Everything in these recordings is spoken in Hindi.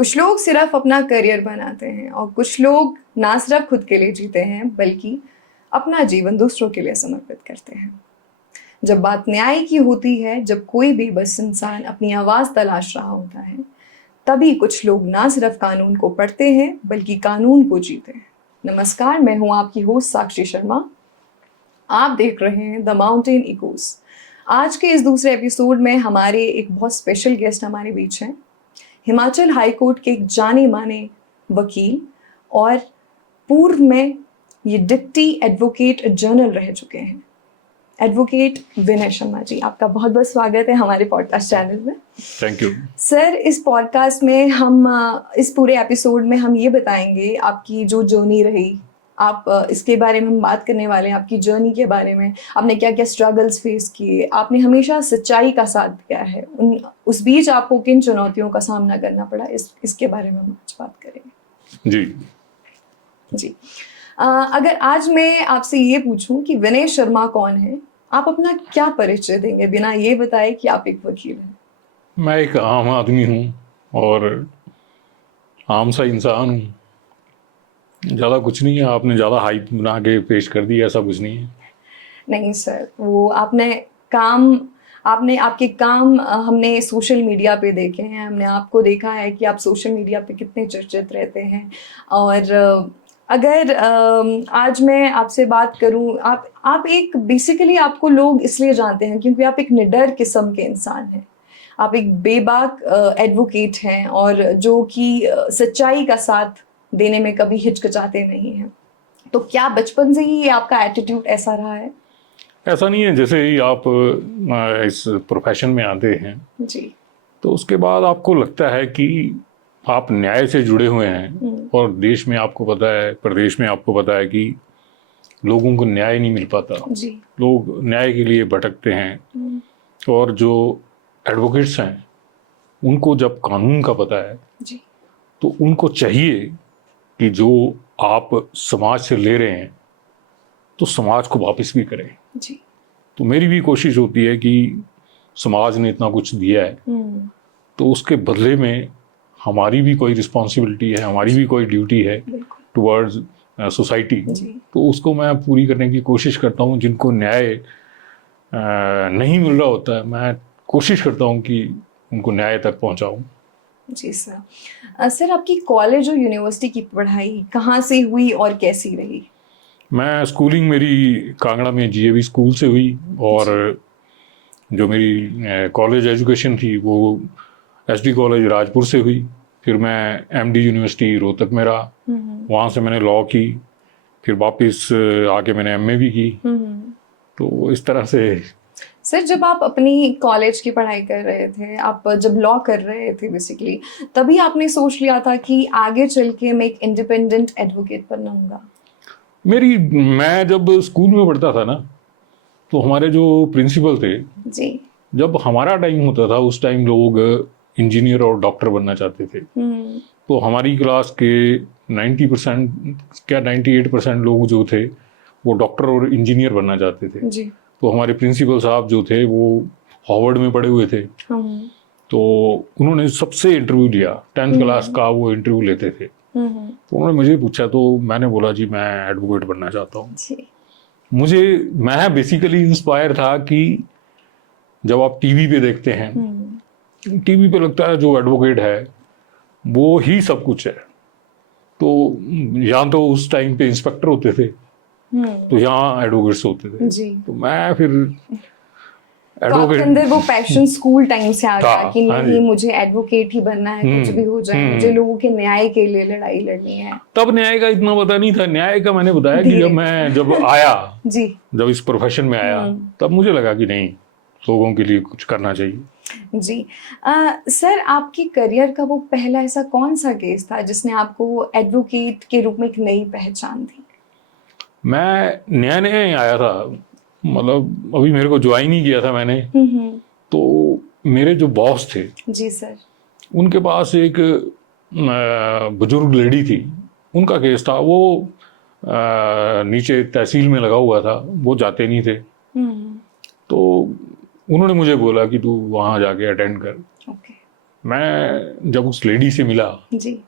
कुछ लोग सिर्फ अपना करियर बनाते हैं और कुछ लोग ना सिर्फ खुद के लिए जीते हैं बल्कि अपना जीवन दूसरों के लिए समर्पित करते हैं। जब बात न्याय की होती है, जब कोई भी बस इंसान अपनी आवाज़ तलाश रहा होता है, तभी कुछ लोग ना सिर्फ कानून को पढ़ते हैं बल्कि कानून को जीते हैं। नमस्कार, मैं हूँ आपकी होस्ट साक्षी शर्मा। आप देख रहे हैं द माउंटेन इकोस। आज के इस दूसरे एपिसोड में हमारे एक बहुत स्पेशल गेस्ट हमारे बीच हैं। हिमाचल हाई कोर्ट के एक जाने माने वकील और पूर्व में ये डिप्टी एडवोकेट जनरल रह चुके हैं, एडवोकेट विनय शर्मा जी। आपका बहुत बहुत स्वागत है हमारे पॉडकास्ट चैनल में। थैंक यू सर, इस पॉडकास्ट में हम इस पूरे एपिसोड में हम ये बताएंगे आपकी जो जर्नी रही, आप इसके बारे में हम बात करने वाले हैं, आपकी जर्नी के बारे में। आपने क्या क्या स्ट्रगल्स फेस किए, आपने हमेशा सच्चाई का साथ दिया है, उस बीच आपको किन चुनौतियों का सामना करना पड़ा, इसके बारे में हम आज बात करेंगे। जी। अगर आज मैं आपसे ये पूछूं कि विनय शर्मा कौन है, आप अपना क्या परिचय देंगे बिना ये बताए कि आप एक वकील हैं? मैं एक आम आदमी हूँ और आम सा इंसान हूँ। ज़्यादा कुछ नहीं है, आपने ज़्यादा हाइप बना के पेश कर दी, ऐसा कुछ नहीं है। नहीं सर, वो आपने आपके काम हमने सोशल मीडिया पे देखे हैं। हमने आपको देखा है कि आप सोशल मीडिया पे कितने चर्चित रहते हैं। और अगर आज मैं आपसे बात करूं, आप एक बेसिकली आपको लोग इसलिए जानते हैं क्योंकि आप एक निडर किस्म के इंसान हैं। आप एक बेबाक एडवोकेट हैं और जो कि सच्चाई का साथ देने में कभी हिचकिचाते नहीं हैं। तो क्या बचपन से ही आपका एटीट्यूड ऐसा रहा है? ऐसा नहीं है, जैसे ही आप इस प्रोफेशन में आते हैं जी, तो उसके बाद आपको लगता है कि आप न्याय से जुड़े हुए हैं और देश में आपको पता है, प्रदेश में आपको पता है कि लोगों को न्याय नहीं मिल पाता। जी, लोग न्याय के लिए भटकते हैं और जो एडवोकेट्स हैं उनको जब कानून का पता है जी, तो उनको चाहिए कि जो आप समाज से ले रहे हैं तो समाज को वापस भी करें। जी। तो मेरी भी कोशिश होती है कि समाज ने इतना कुछ दिया है तो उसके बदले में हमारी भी कोई रिस्पॉन्सिबिलिटी है, हमारी भी कोई ड्यूटी है टुवर्ड्स सोसाइटी। तो उसको मैं पूरी करने की कोशिश करता हूँ। जिनको न्याय नहीं मिल रहा होता है, मैं कोशिश करता हूँ कि उनको न्याय तक पहुँचाऊँ। जी सर। सर, आपकी कॉलेज और यूनिवर्सिटी की पढ़ाई कहाँ से हुई और कैसी रही? मैं स्कूलिंग मेरी कांगड़ा में जीएवी स्कूल से हुई और जो मेरी कॉलेज एजुकेशन थी वो एसडी कॉलेज राजपुर से हुई। फिर मैं एमडी यूनिवर्सिटी रोहतक में रहा, वहाँ से मैंने लॉ की। फिर वापस आके मैंने एमए भी की। तो इस तरह से। सर, जब आप अपनी कॉलेज की पढ़ाई कर रहे थे, आप जब लॉ कर रहे थे बेसिकली, तभी आपने सोच लिया था कि आगे चल के मैं एक इंडिपेंडेंट एडवोकेट बनूंगा? मैं जब स्कूल में पढ़ता था ना, तो हमारे जो प्रिंसिपल थे जी, जब हमारा टाइम होता था उस टाइम लोग इंजीनियर और डॉक्टर बनना चाहते थे। तो हमारी क्लास के 90% क्या 98% लोग जो थे वो डॉक्टर और इंजीनियर बनना चाहते थे। जी। तो हमारे प्रिंसिपल साहब जो थे वो हार्वर्ड में पढ़े हुए थे। तो उन्होंने सबसे इंटरव्यू लिया, 10th क्लास का वो इंटरव्यू लेते थे। तो उन्होंने मुझे पूछा तो मैंने बोला जी मैं एडवोकेट बनना चाहता हूँ। मैं बेसिकली इंस्पायर था कि जब आप टीवी पे देखते हैं, टीवी पे लगता है जो एडवोकेट है वो ही सब कुछ है। तो यहाँ तो उस टाइम पे इंस्पेक्टर होते थे, तो यहाँ एडवोकेट्स होते थे। जी। तो मैं फिर तो आपके अंदर वो पैशन स्कूल टाइम से आ गया कि हाँ नहीं, मुझे एडवोकेट ही बनना है, कुछ भी हो जाए, मुझे लोगों के न्याय के लिए लड़ाई लड़नी है। तब न्याय का इतना पता नहीं था। न्याय का मैंने बताया कि जब आया जी, जब इस प्रोफेशन में आया तब मुझे लगा कि नहीं, लोगों के लिए कुछ करना चाहिए। जी। सर, आपके करियर का वो पहला ऐसा कौन सा केस था जिसने आपको एडवोकेट के रूप में एक नई पहचान दी? मैं नया नया आया था, मतलब अभी मेरे को ज्वाइन ही किया था मैंने। तो मेरे जो बॉस थे, जी सर, उनके पास एक बुजुर्ग लेडी थी, उनका केस था। वो नीचे तहसील में लगा हुआ था, वो जाते नहीं थे। तो उन्होंने मुझे बोला कि तू वहाँ जाके अटेंड कर। ओके। मैं जब उस लेडी से मिला, जी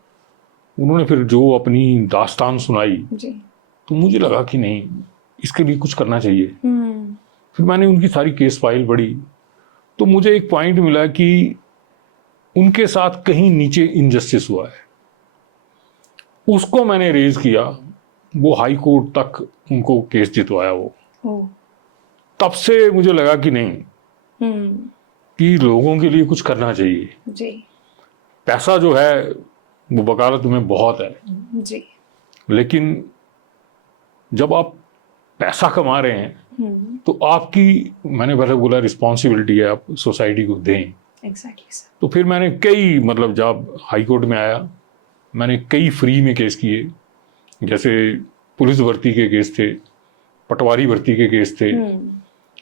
उन्होंने फिर जो अपनी दास्तान सुनाई, जी तो मुझे लगा कि नहीं, इसके लिए कुछ करना चाहिए। फिर मैंने उनकी सारी केस फाइल पढ़ी, तो मुझे एक पॉइंट मिला कि उनके साथ कहीं नीचे इनजस्टिस हुआ है। उसको मैंने रेज किया, वो हाई कोर्ट तक उनको केस जितवाया वो। तब से मुझे लगा कि नहीं, कि लोगों के लिए कुछ करना चाहिए। जी पैसा जो है वो वकालत में बहुत है जी, लेकिन जब आप पैसा कमा रहे हैं तो आपकी, मैंने पहले बोला, रिस्पॉन्सिबिलिटी है, आप सोसाइटी को दें। Exactly sir. तो फिर मैंने कई, मतलब जब हाई कोर्ट में आया, मैंने कई फ्री में केस किए। जैसे पुलिस भर्ती के केस थे, पटवारी भर्ती के केस थे।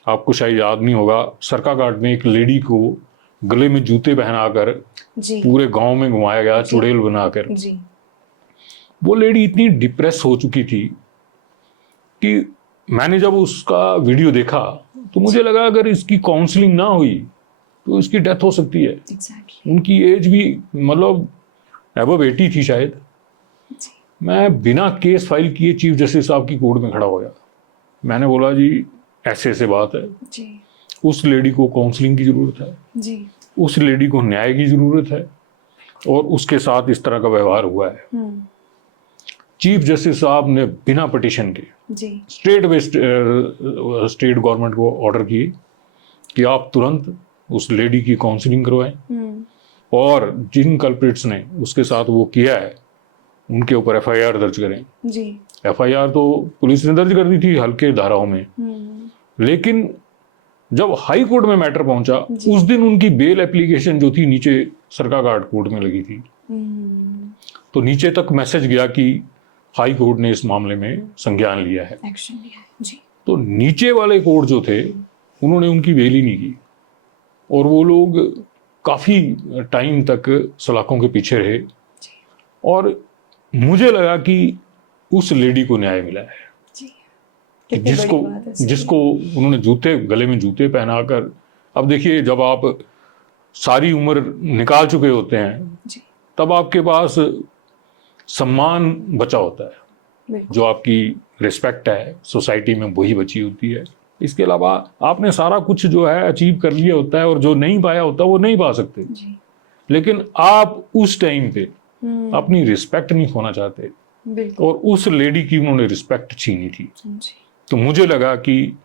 आपको शायद याद नहीं होगा, सरकाघाट में एक लेडी को गले में जूते पहनाकर पूरे गांव में घुमाया गया, चुड़ैल बनाकर। वो लेडी इतनी डिप्रेस हो चुकी थी कि मैंने जब उसका वीडियो देखा तो मुझे लगा अगर इसकी काउंसलिंग ना हुई तो इसकी डेथ हो सकती है। उनकी एज भी मतलब अबव 80 थी शायद। मैं बिना केस फाइल किए चीफ जस्टिस साहब की कोर्ट में खड़ा हो गया। मैंने बोला जी ऐसे ऐसे बात है जी। उस लेडी को काउंसलिंग की जरूरत है जी। उस लेडी को न्याय की जरूरत है और उसके साथ इस तरह का व्यवहार हुआ है। चीफ जस्टिस साहब ने बिना पिटीशन के स्टेट गवर्नमेंट को ऑर्डर किए कि आप तुरंत उस लेडी की काउंसलिंग करवाएं और जिन कल्प्रिट्स ने उसके साथ वो किया है उनके ऊपर एफआईआर दर्ज करें जी। एफआईआर तो पुलिस ने दर्ज कर दी थी हल्के धाराओं में, लेकिन जब हाई कोर्ट में मैटर पहुंचा उस दिन उनकी बेल एप्लीकेशन जो थी नीचे सरकाघाट कोर्ट में लगी थी। तो नीचे तक मैसेज गया कि हाई कोर्ट ने इस मामले में संज्ञान लिया है, एक्शन लिया है जी। तो नीचे वाले कोर्ट जो थे उन्होंने उनकी बेल ही नहीं की और वो लोग काफी टाइम तक सलाखों के पीछे रहे और मुझे लगा कि उस लेडी को न्याय मिला है कि जिसको उन्होंने जूते, गले में जूते पहनाकर, अब देखिए जब आप सारी उम्र निकाल चुके होते हैं तब आपके पास सम्मान बचा होता है, जो आपकी रिस्पेक्ट है सोसाइटी में वही बची होती है। इसके अलावा आपने सारा कुछ जो है अचीव कर लिया होता है और जो नहीं पाया होता वो नहीं पा सकते जी। लेकिन आप उस टाइम पे अपनी रिस्पेक्ट नहीं खोना चाहते और उस लेडी की उन्होंने रिस्पेक्ट छीनी थी जी। तो मुझे लगा कि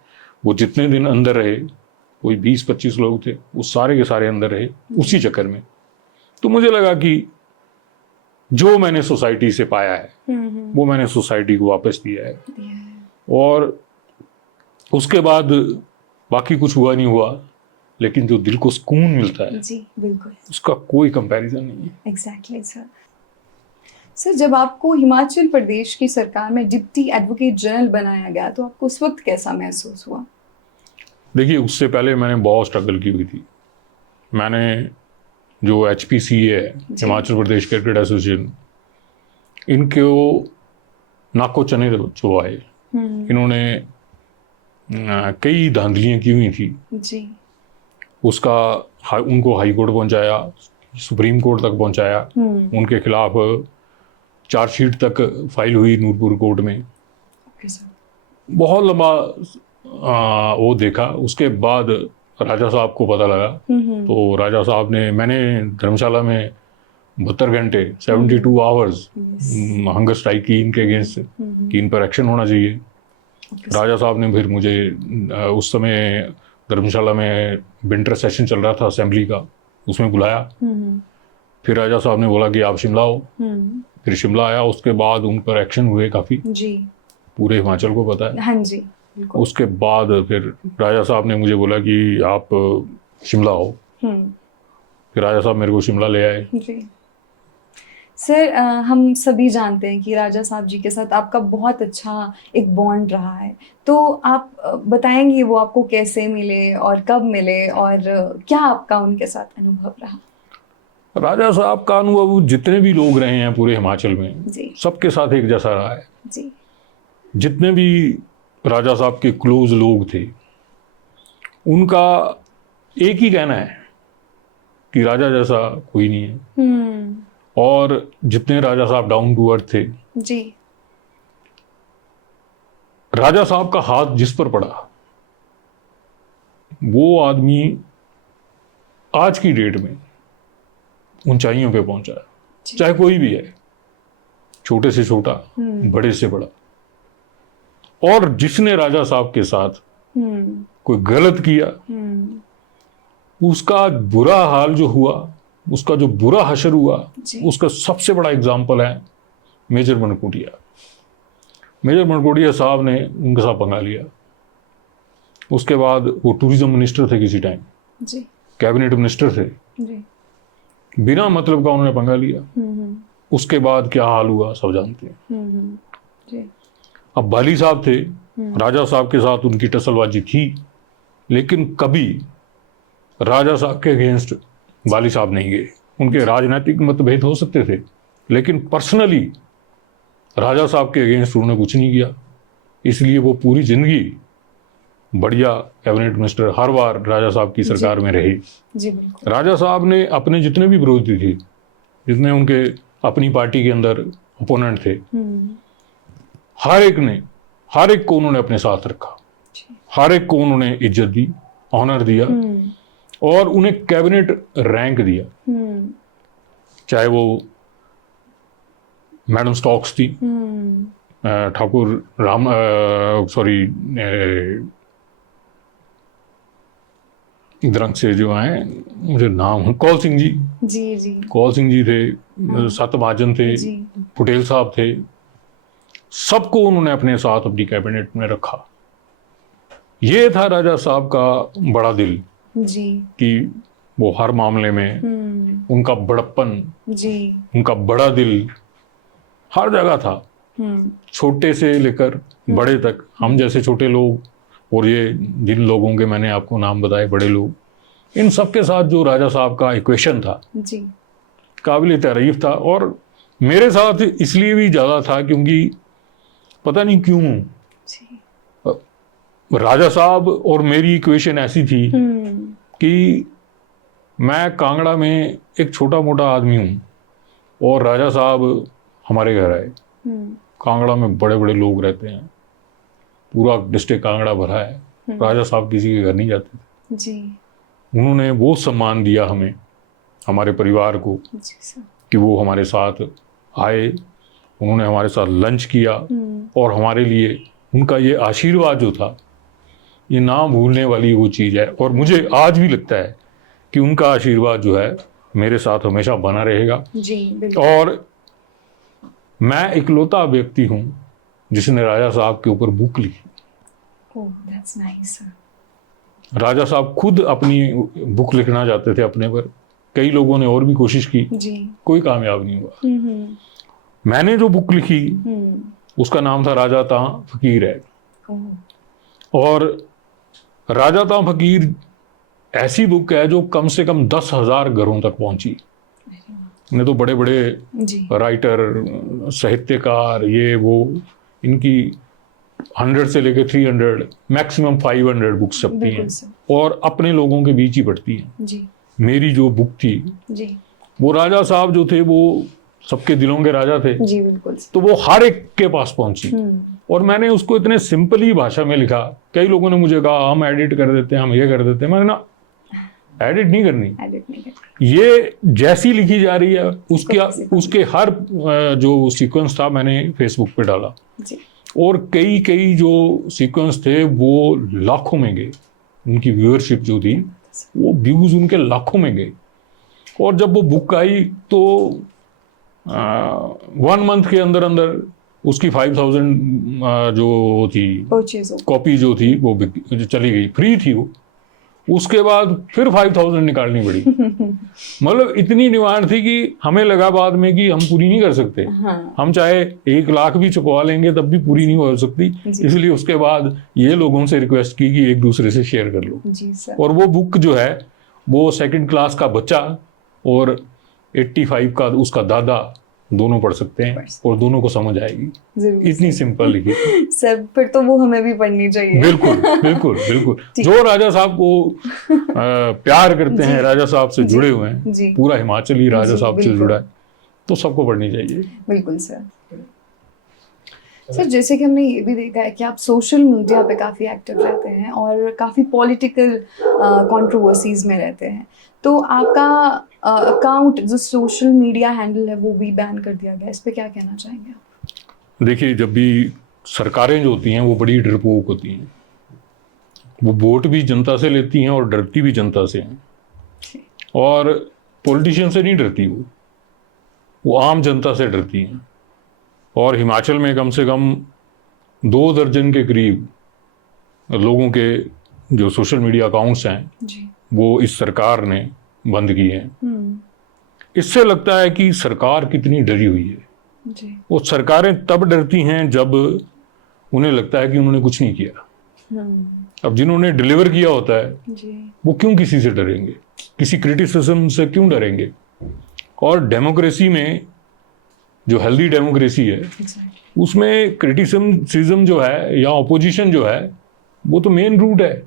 वो जितने दिन अंदर रहे, कोई 20-25 लोग थे, वो सारे के सारे अंदर रहे उसी चक्कर में। तो मुझे लगा कि जो मैंने सोसाइटी से पाया है वो मैंने सोसाइटी को वापस दिया है और उसके बाद बाकी कुछ हुआ नहीं हुआ, लेकिन जो दिल को सुकून मिलता है जी, बिल्कुल, उसका कोई कंपैरिजन नहीं है। Exactly sir. सर जब आपको हिमाचल प्रदेश की सरकार में डिप्टी एडवोकेट जनरल बनाया गया तो आपको उस वक्त कैसा महसूस हुआ? देखिए उससे पहले मैंने बहुत स्ट्रगल की हुई थी। मैंने जो HPCA है, हिमाचल प्रदेश क्रिकेट एसोसिएशन, इनको नाको चने चुवाए। इन्होंने कई धांधलियाँ की हुई थी जी। उसका उनको हाई कोर्ट पहुंचाया, सुप्रीम कोर्ट तक पहुंचाया, उनके खिलाफ चार्जशीट तक फाइल हुई नूरपुर कोर्ट में। बहुत लंबा वो देखा। उसके बाद राजा साहब को पता लगा तो राजा साहब ने, मैंने धर्मशाला में 72 घंटे 72 आवर्स हंगर स्ट्राइक की इनके अगेंस्ट कि इन पर एक्शन होना चाहिए। राजा साहब ने फिर मुझे, उस समय धर्मशाला में विंटर सेशन चल रहा था असेंबली का, उसमें बुलाया। फिर राजा साहब ने बोला कि आप शिमला आओ। फिर शिमला आया। उसके बाद उन पर एक्शन हुए काफ़ी जी, पूरे हिमाचल को पता है। हाँ जी। उसके बाद फिर राजा साहब ने मुझे बोला कि आप शिमला आओ। फिर राजा साहब मेरे को शिमला ले आए जी। सर हम सभी जानते हैं कि राजा साहब जी के साथ आपका बहुत अच्छा एक बॉन्ड रहा है, तो आप बताएंगे वो आपको कैसे मिले और कब मिले और क्या आपका उनके साथ अनुभव रहा? राजा साहब का अनुभव जितने भी लोग रहे हैं पूरे हिमाचल में सबके साथ एक जैसा रहा है जी। जितने भी राजा साहब के क्लोज लोग थे उनका एक ही कहना है कि राजा जैसा कोई नहीं है। और जितने राजा साहब डाउन टू अर्थ थे जी, राजा साहब का हाथ जिस पर पड़ा वो आदमी आज की डेट में ऊंचाइयों पे पहुंचा है, चाहे कोई भी है, छोटे से छोटा, बड़े से बड़ा। और जिसने राजा साहब के साथ कोई गलत किया उसका बुरा हाल जो हुआ, उसका जो बुरा हशर हुआ, उसका सबसे बड़ा एग्जाम्पल है मेजर मनकोटिया। मेजर मनकोटिया साहब ने उनके साथ पंगा लिया। उसके बाद वो टूरिज्म मिनिस्टर थे किसी टाइम, कैबिनेट मिनिस्टर थे, बिना मतलब का उन्होंने पंगा लिया। उसके बाद क्या हाल हुआ सब जानते हैं। अब बाली साहब थे, राजा साहब के साथ उनकी टसलबाजी थी, लेकिन कभी राजा साहब के अगेंस्ट बाली साहब नहीं गए। उनके राजनीतिक मतभेद हो सकते थे, लेकिन पर्सनली राजा साहब के अगेंस्ट उन्होंने कुछ नहीं किया। इसलिए वो पूरी जिंदगी बढ़िया कैबिनेट मिनिस्टर हर बार राजा साहब की सरकार में रहे। राजा साहब ने अपने जितने भी विरोधी थे, जितने उनके अपनी पार्टी के अंदर ओपोनेंट थे, हर एक को उन्होंने अपने साथ रखा, हर एक को उन्होंने इज्जत दी, ऑनर दिया और उन्हें कैबिनेट रैंक दिया। चाहे वो मैडम स्टॉक्स थी, ठाकुर राम इधर से जो है, मुझे नाम कौल सिंह जी, कौल सिंह जी थे, सत्यवाजन थे, पटेल साहब थे, सबको उन्होंने अपने साथ अपनी कैबिनेट में रखा। ये था राजा साहब का बड़ा दिल कि वो हर मामले में उनका बड़प्पन, उनका बड़ा दिल हर जगह था, छोटे से लेकर बड़े तक। हम जैसे छोटे लोग और ये जिन लोगों के मैंने आपको नाम बताए बड़े लोग, इन सब के साथ जो राजा साहब का इक्वेशन था काबिल तारीफ था। और मेरे साथ इसलिए भी ज़्यादा था क्योंकि पता नहीं क्यों राजा साहब और मेरी इक्वेशन ऐसी थी कि मैं कांगड़ा में एक छोटा मोटा आदमी हूँ और राजा साहब हमारे घर आए। कांगड़ा में बड़े बड़े लोग रहते हैं, पूरा डिस्ट्रिक्ट कांगड़ा भरा है, राजा साहब किसी के घर नहीं जाते थे। उन्होंने वो सम्मान दिया हमें, हमारे परिवार को, कि वो हमारे साथ आए, उन्होंने हमारे साथ लंच किया और हमारे लिए उनका ये आशीर्वाद जो था, ये ना भूलने वाली वो चीज़ है। और मुझे आज भी लगता है कि उनका आशीर्वाद जो है मेरे साथ हमेशा बना रहेगा। और मैं इकलौता व्यक्ति हूँ जिसने राजा साहब के ऊपर बुक लिखी। that's nice, राजा साहब खुद अपनी बुक लिखना चाहते थे अपने पर, कई लोगों ने और भी कोशिश की, कोई कामयाब नहीं हुआ। मैंने जो बुक लिखी उसका नाम था राजा तां फकीर है। और राजा तां फकीर ऐसी बुक है जो कम से कम 10,000 घरों तक पहुंची। नहीं तो बड़े बड़े राइटर, साहित्यकार, ये वो, इनकी 100 से लेकर 300 मैक्सिमम 500 बुक्स छपती हैं और अपने लोगों के बीच ही पढ़ती हैं। मेरी जो बुक थी वो राजा साहब जो थे वो सबके दिलों के राजा थे, तो वो हर एक के पास पहुंची। और मैंने उसको इतने सिंपल ही भाषा में लिखा। कई लोगों ने मुझे कहा हम एडिट कर देते हैं, हम ये कर देते हैं। मैंने ना, एडिट नहीं करनी, ये जैसी लिखी जा रही है उसके हर जो सीक्वेंस था मैंने फेसबुक पे डाला और कई जो सीक्वेंस थे वो लाखों में गए। उनकी व्यूअरशिप जो थी वो व्यूज उनके लाखों में गए। और जब वो बुक आई तो 1 मंथ के अंदर अंदर उसकी 5,000 जो थी कॉपी जो थी वो चली गई, फ्री थी वो। उसके बाद फिर 5,000 निकालनी पड़ी। मतलब इतनी डिमांड थी कि हमें लगा बाद में कि हम पूरी नहीं कर सकते। हम चाहे 1 लाख भी चुकवा लेंगे तब भी पूरी नहीं हो सकती। इसलिए उसके बाद ये लोगों से रिक्वेस्ट की कि एक दूसरे से शेयर कर लो। और वो बुक जो है वो 2nd क्लास का बच्चा और 85 का उसका दादा दोनों पढ़ सकते हैं और दोनों को समझ आएगी, इतनी सिंपल लिखी। सर फिर तो वो हमें भी पढ़नी चाहिए। बिल्कुल बिल्कुल बिल्कुल। जो राजा साहब को प्यार करते हैं, राजा साहब से जुड़े हुए हैं, पूरा हिमाचल ही राजा साहब से जुड़ा है, तो सबको पढ़नी चाहिए। बिल्कुल सर। सर जैसे कि हमने ये भी देखा है कि आप सोशल मीडिया पे काफ़ी एक्टिव रहते हैं और काफ़ी पॉलिटिकल कंट्रोवर्सीज में रहते हैं, तो आपका अकाउंट जो सोशल मीडिया हैंडल है वो भी बैन कर दिया गया, इस पे क्या कहना चाहेंगे आप? देखिए, जब भी सरकारें जो होती हैं वो बड़ी डरपोक होती हैं, वो वोट भी जनता से लेती हैं और डरती भी जनता से हैं, और पॉलिटिशियन से नहीं डरती, वो आम जनता से डरती हैं। और हिमाचल में कम से कम 2 दर्जन के करीब लोगों के जो सोशल मीडिया अकाउंट्स हैं वो इस सरकार ने बंद किए हैं। इससे लगता है कि सरकार कितनी डरी हुई है। वो सरकारें तब डरती हैं जब उन्हें लगता है कि उन्होंने कुछ नहीं किया। अब जिन्होंने डिलीवर किया होता है वो क्यों किसी से डरेंगे, किसी क्रिटिसिज्म से क्यों डरेंगे? और डेमोक्रेसी में जो हेल्दी डेमोक्रेसी है उसमें क्रिटिसिज्म जो है या ऑपोजिशन जो है वो तो मेन रूट है।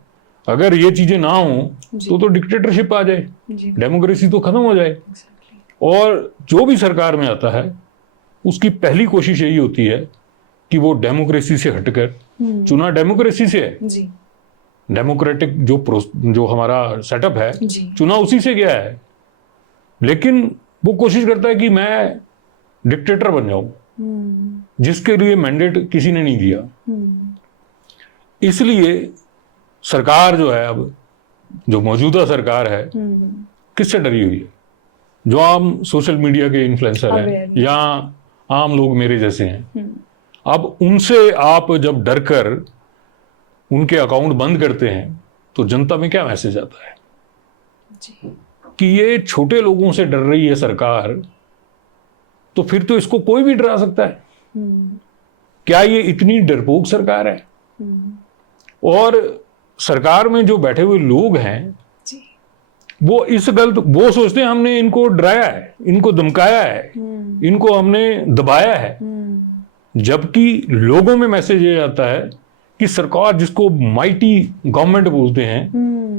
अगर ये चीजें ना हो तो डिक्टेटरशिप आ जाए, डेमोक्रेसी तो खत्म हो जाए। और जो भी सरकार में आता है उसकी पहली कोशिश यही होती है कि वो डेमोक्रेसी से हटकर, चुना डेमोक्रेसी से है, डेमोक्रेटिक जो हमारा सेटअप है चुना उसी से गया है, लेकिन वो कोशिश करता है कि मैं डिक्टेटर बन जाऊं, जिसके लिए मैंडेट किसी ने नहीं दिया। इसलिए सरकार जो है, अब जो मौजूदा सरकार है, किससे डरी हुई है? जो आम सोशल मीडिया के इन्फ्लुएंसर हैं या आम लोग मेरे जैसे हैं। अब उनसे आप जब डरकर उनके अकाउंट बंद करते हैं तो जनता में क्या मैसेज आता है कि ये छोटे लोगों से डर रही है सरकार, तो फिर तो इसको कोई भी डरा सकता है। क्या ये इतनी डरपोक सरकार है? और सरकार में जो बैठे हुए लोग हैं वो वो सोचते हैं हमने इनको डराया है, इनको धमकाया है, इनको हमने दबाया है, जबकि लोगों में मैसेज ये आता है कि सरकार, जिसको माइटी गवर्नमेंट बोलते हैं,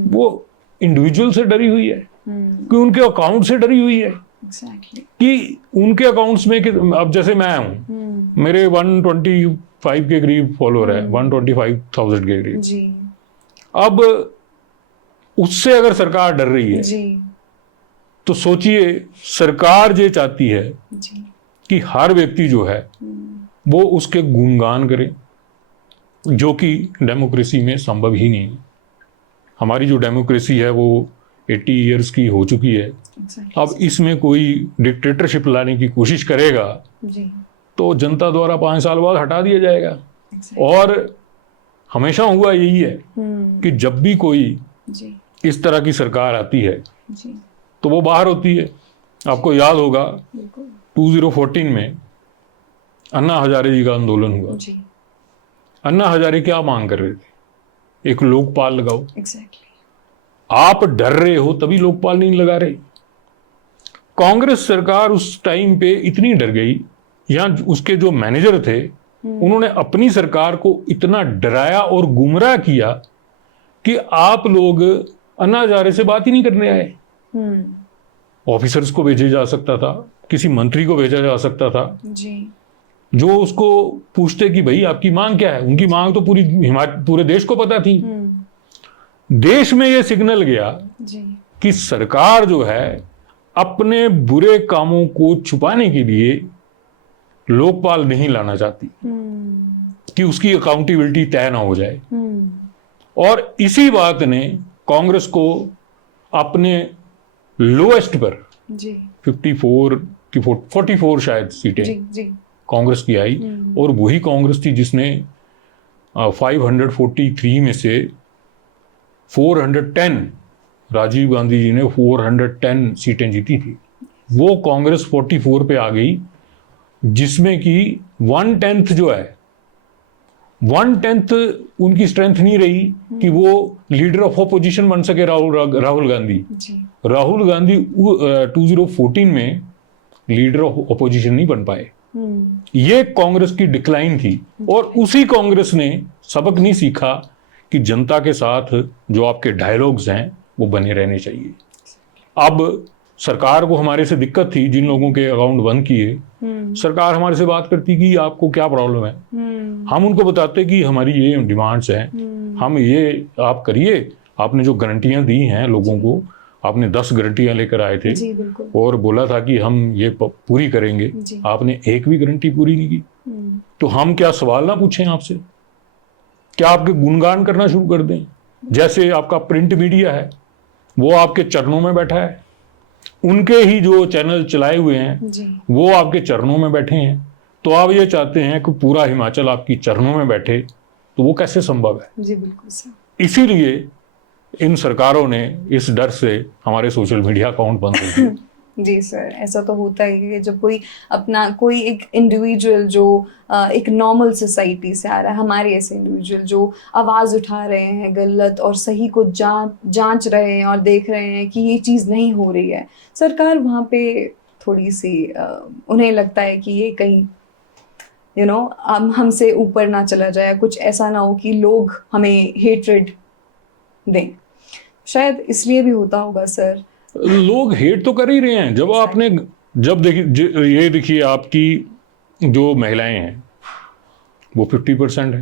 वो इंडिविजुअल से डरी हुई है, कि उनके अकाउंट से डरी हुई है। कि उनके अकाउंट्स में कि अब जैसे मैं हूं, मेरे 125 के करीब फॉलोअर है, 125,000 के करीब। अब उससे अगर सरकार डर रही है तो सोचिए, सरकार ये चाहती है कि हर व्यक्ति जो है वो उसके गुणगान करे, जो कि डेमोक्रेसी में संभव ही नहीं। हमारी जो डेमोक्रेसी है वो 80 इयर्स की हो चुकी है। अब इसमें कोई डिक्टेटरशिप लाने की कोशिश करेगा तो जनता द्वारा 5 साल बाद हटा दिया जाएगा। और हमेशा हुआ यही है कि जब भी कोई इस तरह की सरकार आती है तो वो बाहर होती है। आपको याद होगा 2014 में अन्ना हजारे जी का आंदोलन हुआ। अन्ना हजारे क्या मांग कर रहे थे? एक लोकपाल लगाओ। आप डर रहे हो तभी लोकपाल नहीं लगा रहे। कांग्रेस सरकार उस टाइम पे इतनी डर गई, या उसके जो मैनेजर थे उन्होंने अपनी सरकार को इतना डराया और गुमराह किया कि आप लोग अन्ना हजारे से बात ही नहीं करने आए। ऑफिसर्स को भेजा जा सकता था, किसी मंत्री को भेजा जा सकता था जो उसको पूछते कि भाई आपकी मांग क्या है। उनकी मांग तो पूरे देश को पता थी। देश में यह सिग्नल गया कि सरकार जो है अपने बुरे कामों को छुपाने के लिए लोकपाल नहीं लाना चाहती कि उसकी अकाउंटेबिलिटी तय ना हो जाए। और इसी बात ने कांग्रेस को अपने लोएस्ट पर 44 शायद सीटें कांग्रेस की आई। और वही कांग्रेस थी जिसने 543 में से 410, राजीव गांधी जी ने 410 सीटें जीती थी। वो कांग्रेस 44 पे आ गई, जिसमें कि 1/10 जो है, 1/10 उनकी स्ट्रेंथ नहीं रही कि वो लीडर ऑफ ऑपोजिशन बन सके। राहुल गांधी 2014 में लीडर ऑफ ऑपोजिशन नहीं बन पाए। ये कांग्रेस की डिक्लाइन थी और उसी कांग्रेस ने सबक नहीं सीखा कि जनता के साथ जो आपके डायलॉग्स हैं वो बने रहने चाहिए। अब सरकार को हमारे से दिक्कत थी, जिन लोगों के अकाउंट बंद किए, सरकार हमारे से बात करती कि आपको क्या प्रॉब्लम है, हम उनको बताते कि हमारी ये डिमांड्स हैं, हम ये आप करिए। आपने जो गारंटियां दी हैं लोगों को, आपने 10 गारंटियां लेकर आए थे और बोला था कि हम ये पूरी करेंगे, आपने एक भी गारंटी पूरी नहीं की। तो हम क्या सवाल ना पूछें आपसे? क्या आपके गुणगान करना शुरू कर दें? जैसे आपका प्रिंट मीडिया है वो आपके चरणों में बैठा है, उनके ही जो चैनल चलाए हुए हैं वो आपके चरणों में बैठे हैं, तो आप ये चाहते हैं कि पूरा हिमाचल आपकी चरणों में बैठे, तो वो कैसे संभव है? जी बिल्कुल सर। इसीलिए इन सरकारों ने इस डर से हमारे सोशल मीडिया अकाउंट बंद कर दिए। जी सर, ऐसा तो होता ही है जब कोई एक इंडिविजुअल जो एक नॉर्मल सोसाइटी से आ रहा है, हमारे ऐसे इंडिविजुअल जो आवाज़ उठा रहे हैं, गलत और सही को जांच रहे हैं और देख रहे हैं कि ये चीज़ नहीं हो रही है, सरकार वहाँ पे थोड़ी सी उन्हें लगता है कि ये कहीं हमसे ऊपर ना चला जाए, कुछ ऐसा ना हो कि लोग हमें हेट्रेड दें। शायद इसलिए भी होता होगा सर। लोग हेट तो कर ही रहे हैं। जब देखिए आपकी जो महिलाएं हैं वो 50% है।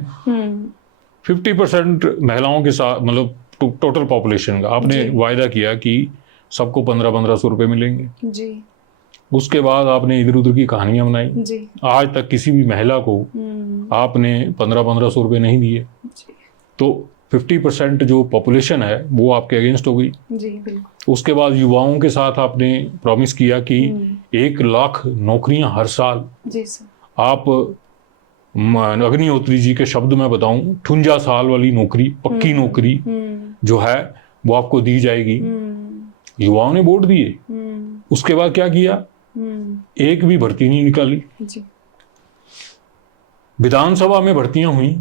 50% महिलाओं के साथ, मतलब टोटल पॉपुलेशन का आपने वायदा किया कि सबको 1500 रुपए मिलेंगे जी। उसके बाद आपने इधर उधर की कहानियां बनाई जी। आज तक किसी भी महिला को आपने 1500 रुपए नहीं दिए, तो 50% जो पॉपुलेशन है वो आपके अगेंस्ट हो गई जी। बिल्कुल। उसके बाद युवाओं के साथ आपने प्रॉमिस किया कि 1 लाख नौकरियां हर साल जी सर। आप अग्निहोत्री जी के शब्द में बताऊं, 58 साल वाली नौकरी, पक्की नौकरी जो है वो आपको दी जाएगी। युवाओं ने वोट दिए। उसके बाद क्या किया? एक भी भर्ती नहीं निकाली जी। विधानसभा में भर्तियां हुई,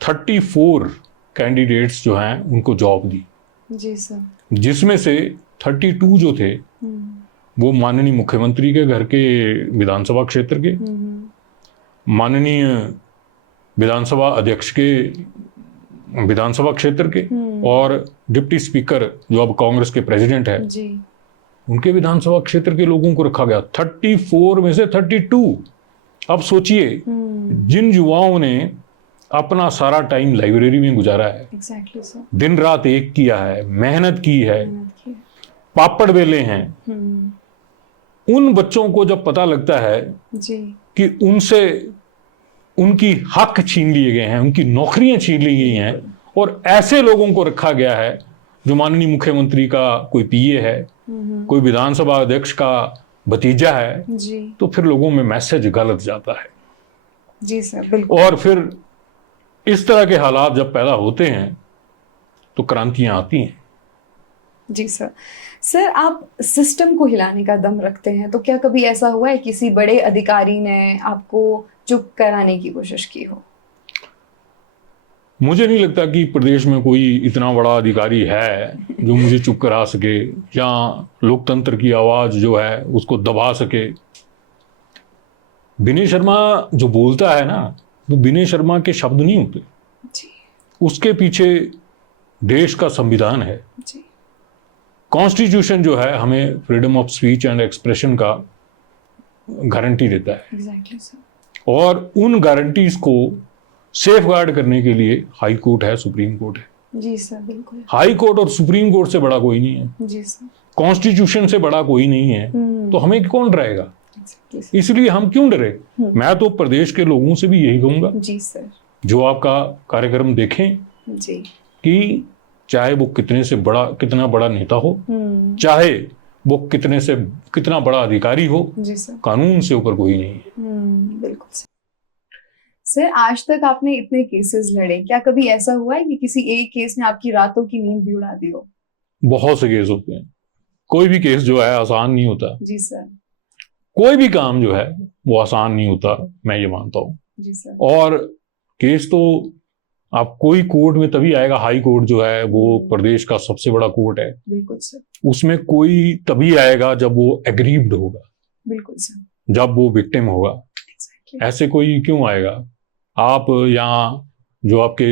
34 कैंडिडेट्स जो हैं उनको जॉब दी जी सर, जिसमें से 32 जो थे वो माननीय मुख्यमंत्री के घर के विधानसभा क्षेत्र के, माननीय विधानसभा अध्यक्ष के विधानसभा क्षेत्र के, और डिप्टी स्पीकर जो अब कांग्रेस के प्रेसिडेंट है जी, उनके विधानसभा क्षेत्र के लोगों को रखा गया। 34 में से 32। अब सोचिए जिन युवाओं ने अपना सारा टाइम लाइब्रेरी में गुजारा है, दिन रात एक किया है, मेहनत की है, पापड़ बेले हैं, उन बच्चों को जब पता लगता है जी कि उनसे उनकी हक छीन लिए गए हैं, उनकी नौकरियां छीन ली गई हैं, और ऐसे लोगों को रखा गया है जो माननीय मुख्यमंत्री का कोई पीए है, कोई विधानसभा अध्यक्ष का भतीजा है जी, तो फिर लोगों में मैसेज गलत जाता है जी सर। बिल्कुल। और फिर इस तरह के हालात जब पैदा होते हैं तो क्रांतियां आती हैं जी सर। सर, आप सिस्टम को हिलाने का दम रखते हैं, तो क्या कभी ऐसा हुआ है किसी बड़े अधिकारी ने आपको चुप कराने की कोशिश की हो? मुझे नहीं लगता कि प्रदेश में कोई इतना बड़ा अधिकारी है जो मुझे चुप करा सके या लोकतंत्र की आवाज जो है उसको दबा सके। विनय शर्मा जो बोलता है ना, वो विनय शर्मा के शब्द नहीं होते जी। उसके पीछे देश का संविधान है जी। कॉन्स्टिट्यूशन जो है हमें freedom of speech and expression का गारंटी देता है एग्जैक्टली सर। और उन गारंटीज को सेफ गार्ड करने के लिए हाई कोर्ट है, सुप्रीम कोर्ट है जी सर। बिल्कुल। हाई कोर्ट और सुप्रीम कोर्ट से बड़ा कोई नहीं है जी सर। कॉन्स्टिट्यूशन से बड़ा कोई नहीं है, तो हमें कौन डराएगा? इसलिए हम क्यों डरे? मैं तो प्रदेश के लोगों से भी यही कहूंगा जी सर, जो आपका कार्यक्रम देखें जी, कि चाहे वो कितना बड़ा नेता हो, चाहे वो कितना बड़ा अधिकारी हो जी सर, कानून से ऊपर कोई नहीं है। बिल्कुल सर। आज तक आपने इतने केसेस लड़े, क्या कभी ऐसा हुआ है कि किसी एक केस ने आपकी रातों की नींद भी उड़ा दी हो? बहुत से केस होते हैं। कोई भी केस जो है आसान नहीं होता जी सर। कोई भी काम जो है वो आसान नहीं होता, मैं ये मानता हूँ जी सर। और केस तो आप कोई कोर्ट में तभी आएगा, हाई कोर्ट जो है वो प्रदेश का सबसे बड़ा कोर्ट है, बिल्कुल सर। उसमें कोई तभी आएगा जब वो एग्रीव्ड होगा बिल्कुल सर। जब वो विक्टिम होगा। Exactly. ऐसे कोई क्यों आएगा? आप यहाँ जो आपके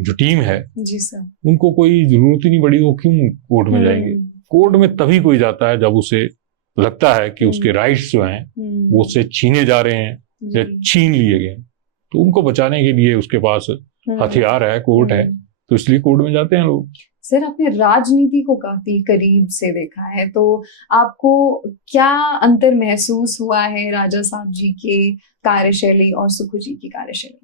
जो टीम है जी सर। उनको कोई जरूरत ही नहीं पड़ी, वो क्यों कोर्ट में जाएंगे? कोर्ट में तभी कोई जाता है जब उसे लगता है कि उसके राइट्स जो हैं वो उससे छीने जा रहे हैं या छीन लिए गए, तो उनको बचाने के लिए उसके पास हथियार है, कोर्ट है, तो इसलिए कोर्ट में जाते हैं लोग। सर, आपने राजनीति को काफी करीब से देखा है, तो आपको क्या अंतर महसूस हुआ है राजा साहब जी के कार्यशैली और सुखू जी की कार्यशैली?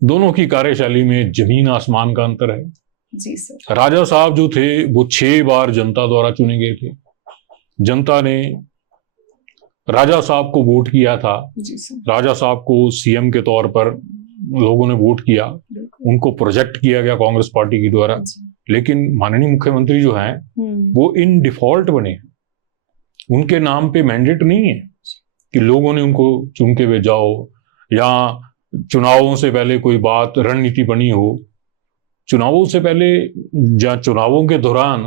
दोनों की कार्यशैली में जमीन आसमान का अंतर है। जी सर। राजा साहब जो थे वो 6 बार जनता द्वारा चुने गए थे। जनता ने राजा साहब को वोट किया था। जी सर। राजा साहब को सीएम के तौर पर लोगों ने वोट किया, उनको प्रोजेक्ट किया गया कांग्रेस पार्टी के द्वारा। लेकिन माननीय मुख्यमंत्री जो हैं वो इन डिफॉल्ट बने हैं, उनके नाम पे मैंडेट नहीं है कि लोगों ने उनको चुन के भेजाओ या चुनावों से पहले कोई बात रणनीति बनी हो। चुनावों से पहले या चुनावों के दौरान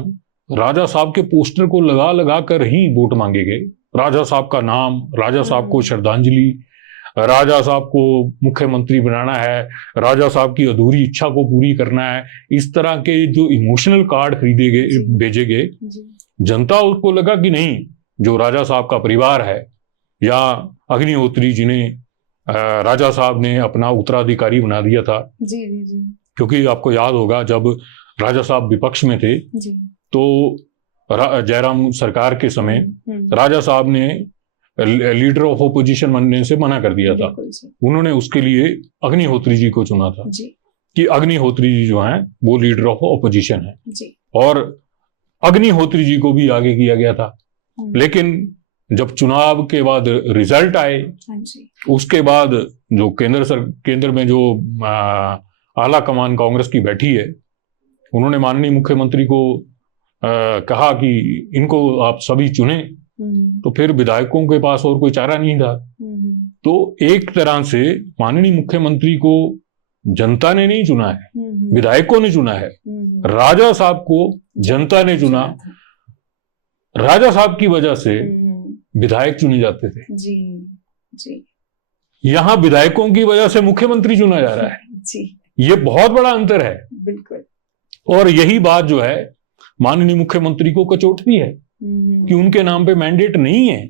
राजा साहब के पोस्टर को लगा लगा कर ही वोट मांगे गए। राजा साहब का नाम, राजा साहब को श्रद्धांजलि, राजा साहब को मुख्यमंत्री बनाना है, राजा साहब की अधूरी इच्छा को पूरी करना है, इस तरह के जो इमोशनल कार्ड खरीदे गए, भेजे गए। जनता उसको लगा कि नहीं, जो राजा साहब का परिवार है या अग्निहोत्री जिन्हें राजा साहब ने अपना उत्तराधिकारी बना दिया था। जी जी जी। क्योंकि आपको याद होगा जब राजा साहब विपक्ष में थे जी, तो जयराम सरकार के समय राजा साहब ने लीडर ऑफ ओपोजिशन बनने से मना कर दिया था। उन्होंने उसके लिए अग्निहोत्री जी को चुना था जी, कि अग्निहोत्री जी जो हैं वो लीडर ऑफ ओपोजिशन है जी। और अग्निहोत्री जी को भी आगे किया गया था। लेकिन जब चुनाव के बाद रिजल्ट आए, उसके बाद जो केंद्र में जो आला कमान कांग्रेस की बैठी है, उन्होंने माननीय मुख्यमंत्री को कहा कि इनको आप सभी चुने, तो फिर विधायकों के पास और कोई चारा नहीं था। तो एक तरह से माननीय मुख्यमंत्री को जनता ने नहीं चुना है, विधायकों ने चुना है। राजा साहब को जनता ने चुना, राजा साहब की वजह से विधायक चुने जाते थे जी जी। यहाँ विधायकों की वजह से मुख्यमंत्री चुना जा रहा है जी। ये बहुत बड़ा अंतर है बिल्कुल। और यही बात जो है माननीय मुख्यमंत्री को कचोटती है कि उनके नाम पे मैंडेट नहीं है,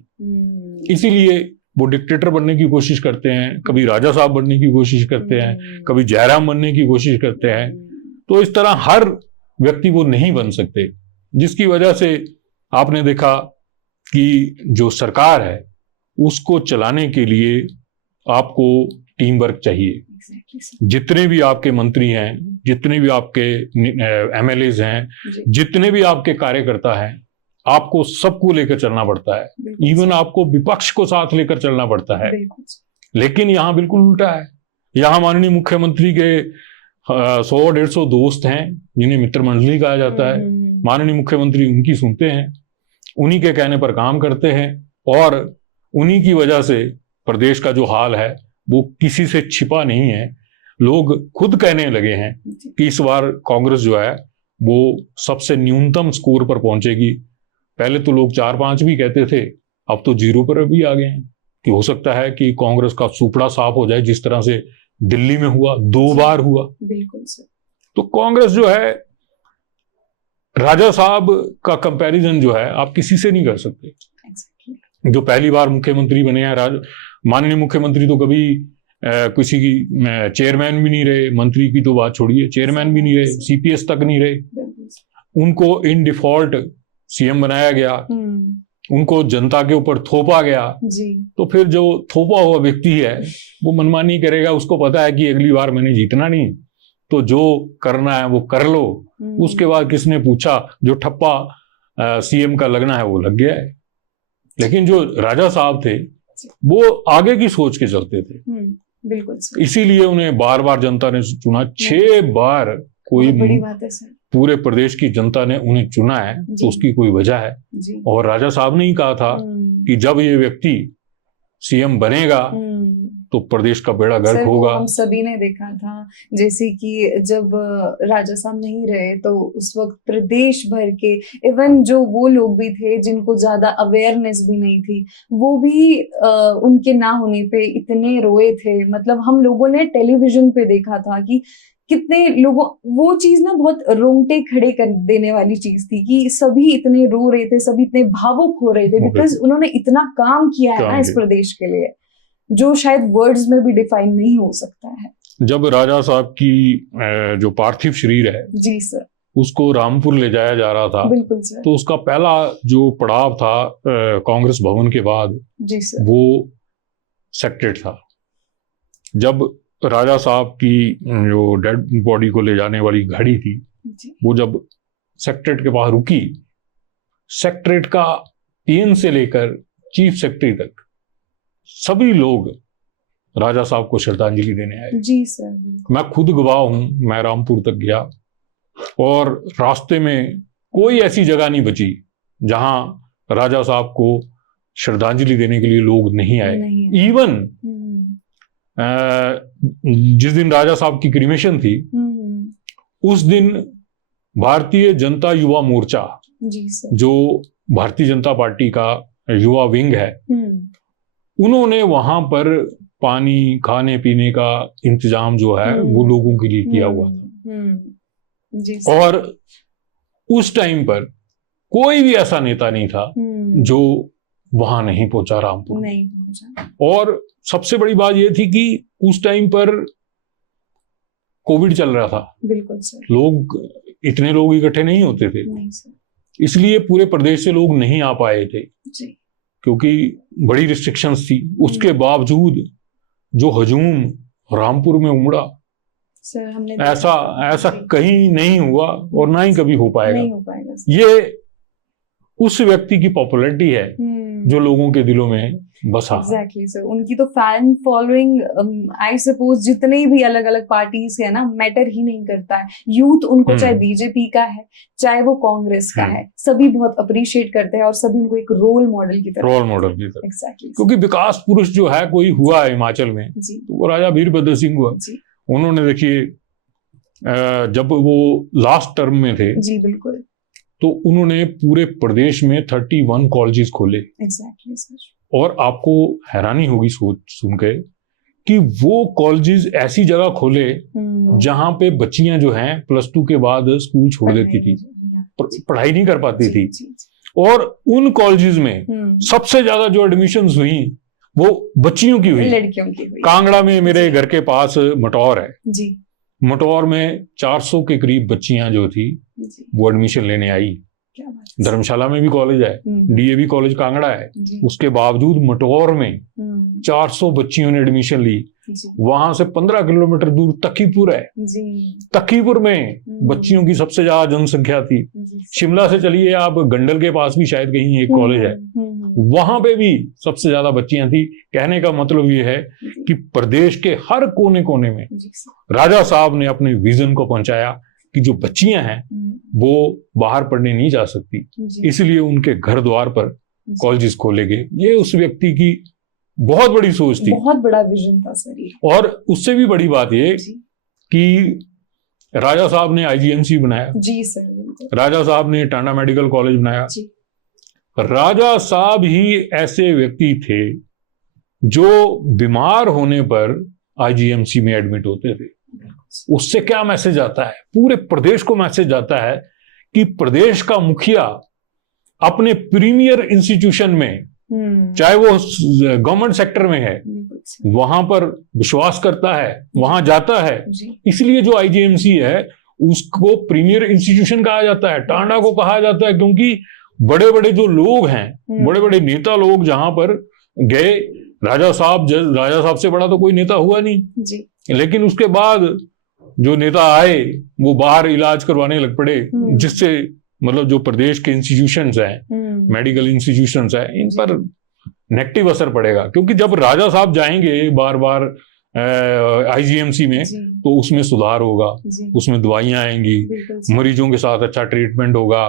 इसीलिए वो डिक्टेटर बनने की कोशिश करते हैं, कभी राजा साहब बनने की कोशिश करते हैं, कभी जयराम बनने की कोशिश करते हैं। तो इस तरह हर व्यक्ति वो नहीं बन सकते, जिसकी वजह से आपने देखा कि जो सरकार है उसको चलाने के लिए आपको टीम वर्क चाहिए। जितने भी आपके मंत्री हैं, जितने भी आपके एमएलएज हैं, जितने भी आपके कार्यकर्ता हैं, आपको सबको लेकर चलना पड़ता है। इवन आपको विपक्ष को साथ लेकर चलना पड़ता है। लेकिन यहाँ बिल्कुल उल्टा है। यहाँ माननीय मुख्यमंत्री के 100-150 दोस्त हैं जिन्हें मित्र मंडली कहा जाता है। माननीय मुख्यमंत्री उनकी सुनते हैं, उन्हीं के कहने पर काम करते हैं, और उन्हीं की वजह से प्रदेश का जो हाल है वो किसी से छिपा नहीं है। लोग खुद कहने लगे हैं कि इस बार कांग्रेस जो है वो सबसे न्यूनतम स्कोर पर पहुंचेगी। पहले तो लोग 4-5 भी कहते थे, अब तो 0 पर भी आ गए हैं कि हो सकता है कि कांग्रेस का सुपड़ा साफ हो जाए, जिस तरह से दिल्ली में हुआ, 2 बार हुआ। बिल्कुल सर। तो कांग्रेस जो है, राजा साहब का कंपैरिजन जो है आप किसी से नहीं कर सकते। जो पहली बार मुख्यमंत्री बने हैं, माननीय मुख्यमंत्री तो कभी किसी की चेयरमैन भी नहीं रहे, मंत्री की तो बात छोड़िए, चेयरमैन भी नहीं रहे, सीपीएस तक नहीं रहे। उनको इन डिफॉल्ट सीएम बनाया गया, उनको जनता के ऊपर थोपा गया जी। तो फिर जो थोपा हुआ व्यक्ति है वो मनमानी करेगा। उसको पता है कि अगली बार मैंने जीतना नहीं, तो जो करना है वो कर लो। उसके बाद किसने पूछा, जो ठप्पा सीएम का लगना है वो लग गया है। लेकिन जो राजा साहब थे वो आगे की सोच के चलते थे, बिल्कुल। इसीलिए उन्हें बार बार जनता ने चुना। 6 बार कोई बड़ी बात है सर। पूरे प्रदेश की जनता ने उन्हें चुना है, तो उसकी कोई वजह है। और राजा साहब ने ही कहा था कि जब ये व्यक्ति सीएम बनेगा तो प्रदेश का बेड़ा गर्क सर, होगा। हम सभी ने देखा था, जैसे कि जब राजा साहब नहीं रहे तो उस वक्त प्रदेश भर के, इवन जो वो लोग भी थे जिनको ज्यादा अवेयरनेस भी नहीं थी, वो भी उनके ना होने पे इतने रोए थे। मतलब हम लोगों ने टेलीविजन पे देखा था कि कितने लोगों, वो चीज ना बहुत रोंगटे खड़े कर देने वाली चीज थी कि सभी इतने रो रहे थे, सभी इतने भावुक हो रहे थे, बिकॉज उन्होंने इतना काम किया है ना इस प्रदेश के लिए, जो शायद वर्ड्स में भी डिफाइन नहीं हो सकता है। जब राजा साहब की जो पार्थिव शरीर है, जी सर, उसको रामपुर ले जाया जा रहा था, बिल्कुल सर, तो उसका पहला जो पड़ाव था कांग्रेस भवन के बाद, जी सर, वो सेक्रेटरीट था। जब राजा साहब की जो डेड बॉडी को ले जाने वाली गाड़ी थी, वो जब सेक्रेटरीट के पास रुकी, सेक्रेटरीट का पीएन से लेकर चीफ सेक्रेटरी तक सभी लोग राजा साहब को श्रद्धांजलि देने आए। जी सर, मैं खुद गवाह हूं, मैं रामपुर तक गया और रास्ते में कोई ऐसी जगह नहीं बची जहां राजा साहब को श्रद्धांजलि देने के लिए लोग नहीं आए। इवन जिस दिन राजा साहब की क्रिमेशन थी, उस दिन भारतीय जनता युवा मोर्चा, जो भारतीय जनता पार्टी का युवा विंग है, उन्होंने वहां पर पानी, खाने पीने का इंतजाम जो है वो लोगों के लिए किया हुआ था। और उस टाइम पर कोई भी ऐसा नेता नहीं था जो वहां नहीं पहुंचा, रामपुर नहीं पहुंचा। और सबसे बड़ी बात यह थी कि उस टाइम पर कोविड चल रहा था। बिल्कुल सर, लोग, इतने लोग इकट्ठे नहीं होते थे, नहीं सर, इसलिए पूरे प्रदेश से लोग नहीं आ पाए थे जी, क्योंकि बड़ी रिस्ट्रिक्शंस थी। उसके बावजूद जो हजूम रामपुर में उमड़ा, सर हमने ऐसा कहीं नहीं हुआ और ना ही कभी हो पाएगा। नहीं हो पाएगा। ये उस व्यक्ति की पॉपुलैरिटी है जो लोगों के दिलों में बसा। एग्जैक्टली सर, उनकी तो फैन फॉलोइंग, आई सपोज जितने भी अलग अलग पार्टीज है ना, मैटर ही नहीं करता है। यूथ उनको चाहे बीजेपी का है चाहे वो कांग्रेस का है, सभी बहुत अप्रिशिएट करते हैं और सभी उनको एक रोल मॉडल की तरह एग्जैक्टली, क्योंकि विकास पुरुष जो है कोई हुआ है हिमाचल में, तो वो राजा वीरभद्र सिंह हुआ। उन्होंने, देखिए, जब वो लास्ट टर्म में थे, जी बिल्कुल, तो उन्होंने पूरे प्रदेश में 31 कॉलेजेस खोले। Exactly sir. और आपको हैरानी होगी सुन के कि वो कॉलेजेस ऐसी जगह खोले जहां पे बच्चियां जो हैं +2 के बाद स्कूल छोड़ देती थी, पढ़ाई नहीं कर पाती थी। और उन कॉलेजेस में सबसे ज्यादा जो एडमिशंस हुई वो बच्चियों की हुई, लड़कियों की हुई। कांगड़ा में मेरे घर के पास मटौर है जी, मटौर में 400 के करीब बच्चियां जो थी वो एडमिशन लेने आई। धर्मशाला में भी कॉलेज है, डीएवी कॉलेज कांगड़ा है, उसके बावजूद मटौर में 400 बच्चियों ने एडमिशन ली। वहां से 15 किलोमीटर दूर तखीपुर है, तखीपुर में बच्चियों की सबसे ज्यादा जनसंख्या थी। शिमला से चलिए आप, गंडल के पास भी शायद कहीं एक कॉलेज है, वहां पे भी सबसे ज्यादा बच्चियां थी। कहने का मतलब ये है कि प्रदेश के हर कोने कोने में राजा साहब ने अपने विजन को पहुंचाया कि जो बच्चियां हैं वो बाहर पढ़ने नहीं जा सकती, इसलिए उनके घर द्वार पर कॉलेजेस खोले गए। ये उस व्यक्ति की बहुत बड़ी सोच थी, बहुत बड़ा विजन था सर। और उससे भी बड़ी बात ये कि राजा साहब ने आईजीएमसी बनाया। जी सर, राजा साहब ने टांडा मेडिकल कॉलेज बनाया। राजा साहब ही ऐसे व्यक्ति थे जो बीमार होने पर आईजीएमसी में एडमिट होते थे। उससे क्या मैसेज आता है? पूरे प्रदेश को मैसेज आता है कि प्रदेश का मुखिया अपने प्रीमियर इंस्टीट्यूशन में, चाहे वो गवर्नमेंट सेक्टर में है, वहां पर विश्वास करता है, वहां जाता है। इसलिए जो आईजीएमसी है उसको प्रीमियर इंस्टीट्यूशन कहा जाता है। टांडा को कहा जाता है क्योंकि बड़े बड़े जो लोग हैं, बड़े बड़े नेता लोग जहां पर गए, राजा साहब से बड़ा तो कोई नेता हुआ नहीं जी। लेकिन उसके बाद जो नेता आए वो बाहर इलाज करवाने लग पड़े, जिससे मतलब जो प्रदेश के इंस्टीट्यूशंस हैं, मेडिकल इंस्टीट्यूशंस हैं, इन पर नेगेटिव असर पड़ेगा। क्योंकि जब राजा साहब जाएंगे बार बार आईजीएमसी में तो उसमें सुधार होगा, उसमें दवाइयां आएंगी, मरीजों के साथ अच्छा ट्रीटमेंट होगा,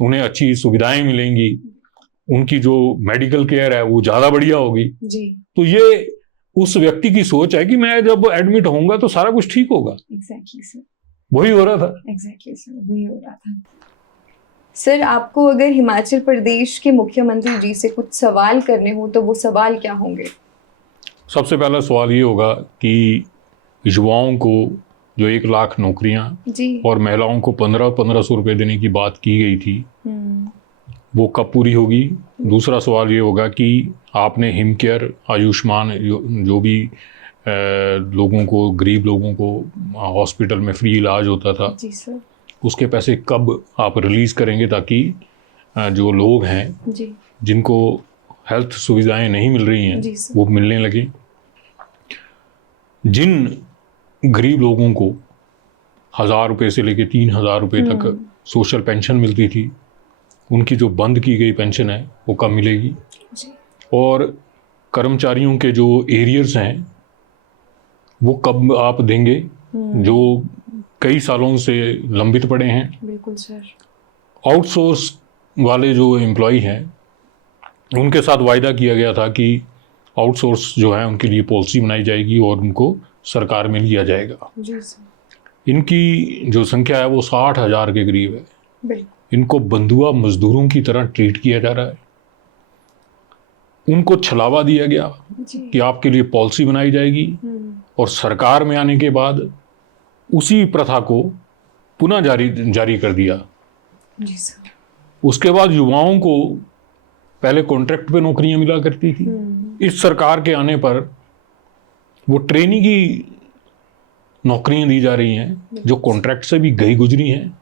उन्हें अच्छी सुविधाएं मिलेंगी, उनकी जो मेडिकल केयर है वो ज्यादा बढ़िया होगी। तो ये उस व्यक्ति की सोच है कि मैं जब एडमिट होऊंगा तो सारा कुछ ठीक होगा। एग्जैक्टली सर, वही हो रहा था। एग्जैक्टली सर, वही हो रहा था। सर, आपको अगर हिमाचल प्रदेश के मुख्यमंत्री जी से कुछ सवाल करने हो तो वो सवाल क्या होंगे? सबसे पहला सवाल ये होगा कि युवाओं को जो 1 लाख नौकरियां जी और महिलाओं को 1500 रुपये देने की बात की गई थी, वो कब पूरी होगी। दूसरा सवाल ये होगा कि आपने हिमकेयर, आयुष्मान, जो भी लोगों को, गरीब लोगों को हॉस्पिटल में फ्री इलाज होता था, जी सर, उसके पैसे कब आप रिलीज़ करेंगे ताकि जो लोग हैं जी जिनको हेल्थ सुविधाएं नहीं मिल रही हैं जी सर, वो मिलने लगे। जिन गरीब लोगों को 1000 रुपये से लेके 3000 रुपये तक सोशल पेंशन मिलती थी, उनकी जो बंद की गई पेंशन है वो कब मिलेगी। जी और कर्मचारियों के जो एरियर्स हैं वो कब आप देंगे, जो कई सालों से लंबित पड़े हैं। बिल्कुल सर। आउटसोर्स वाले जो एम्प्लॉय हैं उनके साथ वायदा किया गया था कि आउटसोर्स जो है उनके लिए पॉलिसी बनाई जाएगी और उनको सरकार में लिया जाएगा। जी सर। इनकी जो संख्या है वो 60,000 के करीब है। बिल्कुल। इनको बंधुआ मजदूरों की तरह ट्रीट किया जा रहा है। उनको छलावा दिया गया कि आपके लिए पॉलिसी बनाई जाएगी और सरकार में आने के बाद उसी प्रथा को पुनः जारी कर दिया। जी सर। उसके बाद युवाओं को पहले कॉन्ट्रैक्ट पे नौकरियां मिला करती थी। इस सरकार के आने पर वो ट्रेनिंग की नौकरियां दी जा रही हैं जो कॉन्ट्रैक्ट से भी गई गुजरी हैं।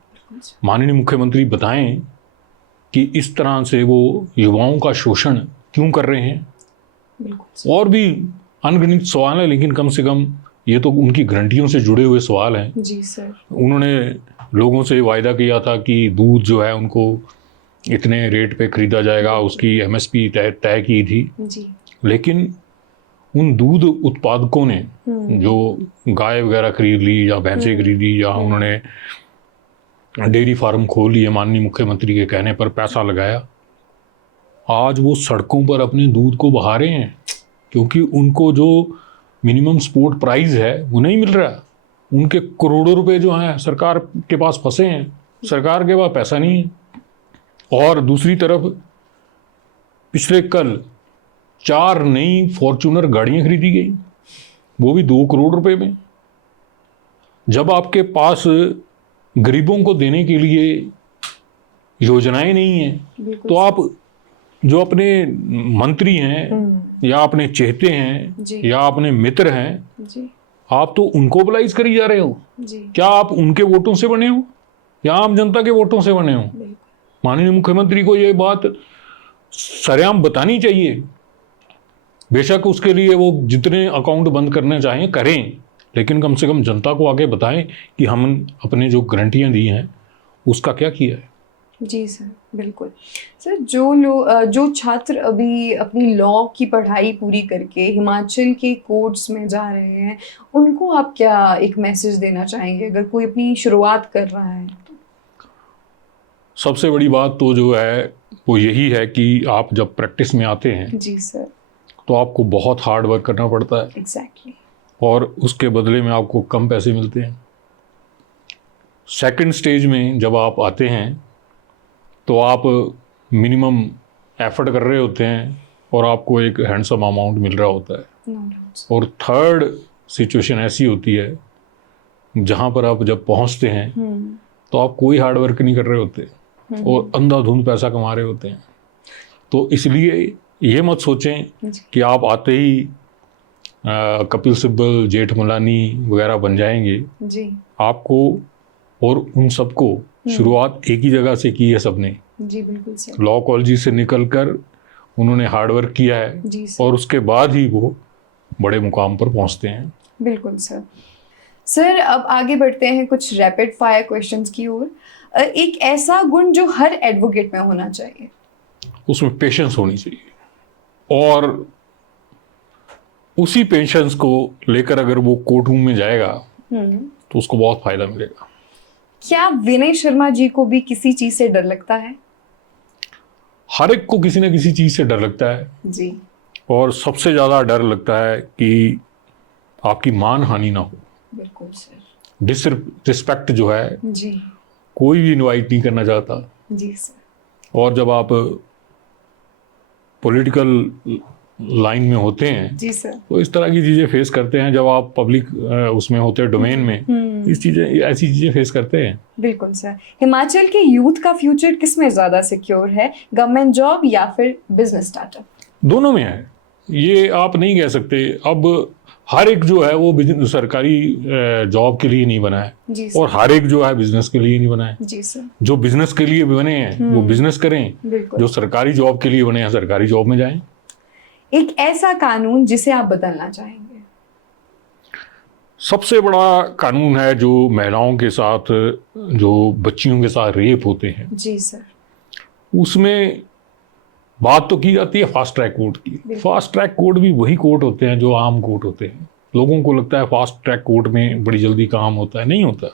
माननीय मुख्यमंत्री बताएं कि इस तरह से वो युवाओं का शोषण क्यों कर रहे हैं। और भी अनगिनत सवाल हैं, लेकिन कम से कम ये तो उनकी गारंटियों से जुड़े हुए सवाल हैं। जी सर। उन्होंने लोगों से वायदा किया था कि दूध जो है उनको इतने रेट पे खरीदा जाएगा, उसकी एमएसपी तय की थी। जी। लेकिन उन दूध उत्पादकों ने जो गाय वगैरह खरीद ली या भैंसें खरीदी या उन्होंने डेयरी फार्म खोल लिए, माननीय मुख्यमंत्री के कहने पर पैसा लगाया, आज वो सड़कों पर अपने दूध को बहा रहे हैं क्योंकि उनको जो मिनिमम सपोर्ट प्राइस है वो नहीं मिल रहा। उनके करोड़ों रुपए जो हैं सरकार के पास फंसे हैं, सरकार के पास पैसा नहीं है। और दूसरी तरफ पिछले कल 4 नई फॉर्च्यूनर गाड़ियां खरीदी गई, वो भी 2 करोड़ रुपए में। जब आपके पास गरीबों को देने के लिए योजनाएं नहीं हैं तो आप जो अपने मंत्री हैं या अपने चहेते हैं या अपने मित्र हैं जी, आप तो उनको मोबिलाइज करी जा रहे हो। जी। क्या आप उनके वोटों से बने हो या आम जनता के वोटों से बने हो? माननीय मुख्यमंत्री को ये बात सरेआम बतानी चाहिए। बेशक उसके लिए वो जितने अकाउंट बंद करने चाहें करें, लेकिन कम से कम जनता को आगे बताएं कि हम अपने जो गारंटियां दी हैं उसका क्या किया है। जी सर, बिल्कुल। सर, जो छात्र अभी अपनी लॉ की पढ़ाई पूरी करके हिमाचल के कोर्ट्स में जा रहे हैं, उनको आप क्या एक मैसेज देना चाहेंगे अगर कोई अपनी शुरुआत कर रहा है? सबसे बड़ी बात तो जो है वो यही है कि आप जब प्रैक्टिस में आते हैं जी सर, तो आपको बहुत हार्ड वर्क करना पड़ता है। एग्जैक्टली। और उसके बदले में आपको कम पैसे मिलते हैं। सेकंड स्टेज में जब आप आते हैं तो आप मिनिमम एफर्ट कर रहे होते हैं और आपको एक हैंडसम अमाउंट मिल रहा होता है। और थर्ड सिचुएशन ऐसी होती है जहाँ पर आप जब पहुँचते हैं तो आप कोई हार्ड वर्क नहीं कर रहे होते और अंधाधुंध पैसा कमा रहे होते हैं। तो इसलिए ये मत सोचें कि आप आते ही कपिल सिब्बल, जेठमलानी वगैरह बन जाएंगे। जी। आपको और उन सबको शुरुआत एक ही जगह से की है सबने। जी बिल्कुल सर। लॉ कॉलेज से निकलकर उन्होंने हार्ड वर्क किया है जी सर। और उसके बाद ही वो बड़े मुकाम पर पहुंचते हैं। बिल्कुल सर। सर, अब आगे बढ़ते हैं कुछ रैपिड फायर क्वेश्चंस की ओर। एक ऐसा गुण जो हर एडवोकेट में होना चाहिए? उसमें पेशेंस होनी चाहिए और उसी पेशेंस को लेकर अगर वो कोर्ट रूम में जाएगा तो उसको बहुत फायदा मिलेगा। क्या विनय शर्मा जी को भी किसी चीज से डर लगता है? हर एक को किसी न किसी चीज से डर लगता है। जी। और सबसे ज़्यादा डर लगता है कि आपकी मान हानि ना हो। बिल्कुल सर। डिसरिस्पेक्ट जो है, जी कोई भी इनवाइट नहीं करना चाहता। जी सर। और जब आप पॉलिटिकल लाइन में होते हैं जी सर। तो इस तरह की चीज़ें फेस करते हैं। जब आप पब्लिक उसमें होते हैं, डोमेन में, ऐसी चीज़ें फेस करते हैं। बिल्कुल सर। हिमाचल के यूथ का फ्यूचर किस में ज़्यादा सिक्योर है, गवर्नमेंट जॉब या फिर बिजनेस स्टार्टअप? दोनों में है, ये आप नहीं कह सकते। अब हर एक जो है वो सरकारी जॉब के लिए नहीं बना है, और हर एक जो है बिजनेस के लिए नहीं बना है। जी सर। जो बिजनेस के लिए बने हैं वो बिजनेस करें, जो सरकारी जॉब के लिए बने हैं सरकारी जॉब में जाएं। एक ऐसा कानून जिसे आप बदलना चाहेंगे? सबसे बड़ा कानून है जो महिलाओं के साथ, जो बच्चियों के साथ रेप होते हैं। जी सर। उसमें बात तो की जाती है फास्ट ट्रैक कोर्ट की। फास्ट ट्रैक कोर्ट भी वही कोर्ट होते हैं जो आम कोर्ट होते हैं। लोगों को लगता है फास्ट ट्रैक कोर्ट में बड़ी जल्दी काम होता है, नहीं होता।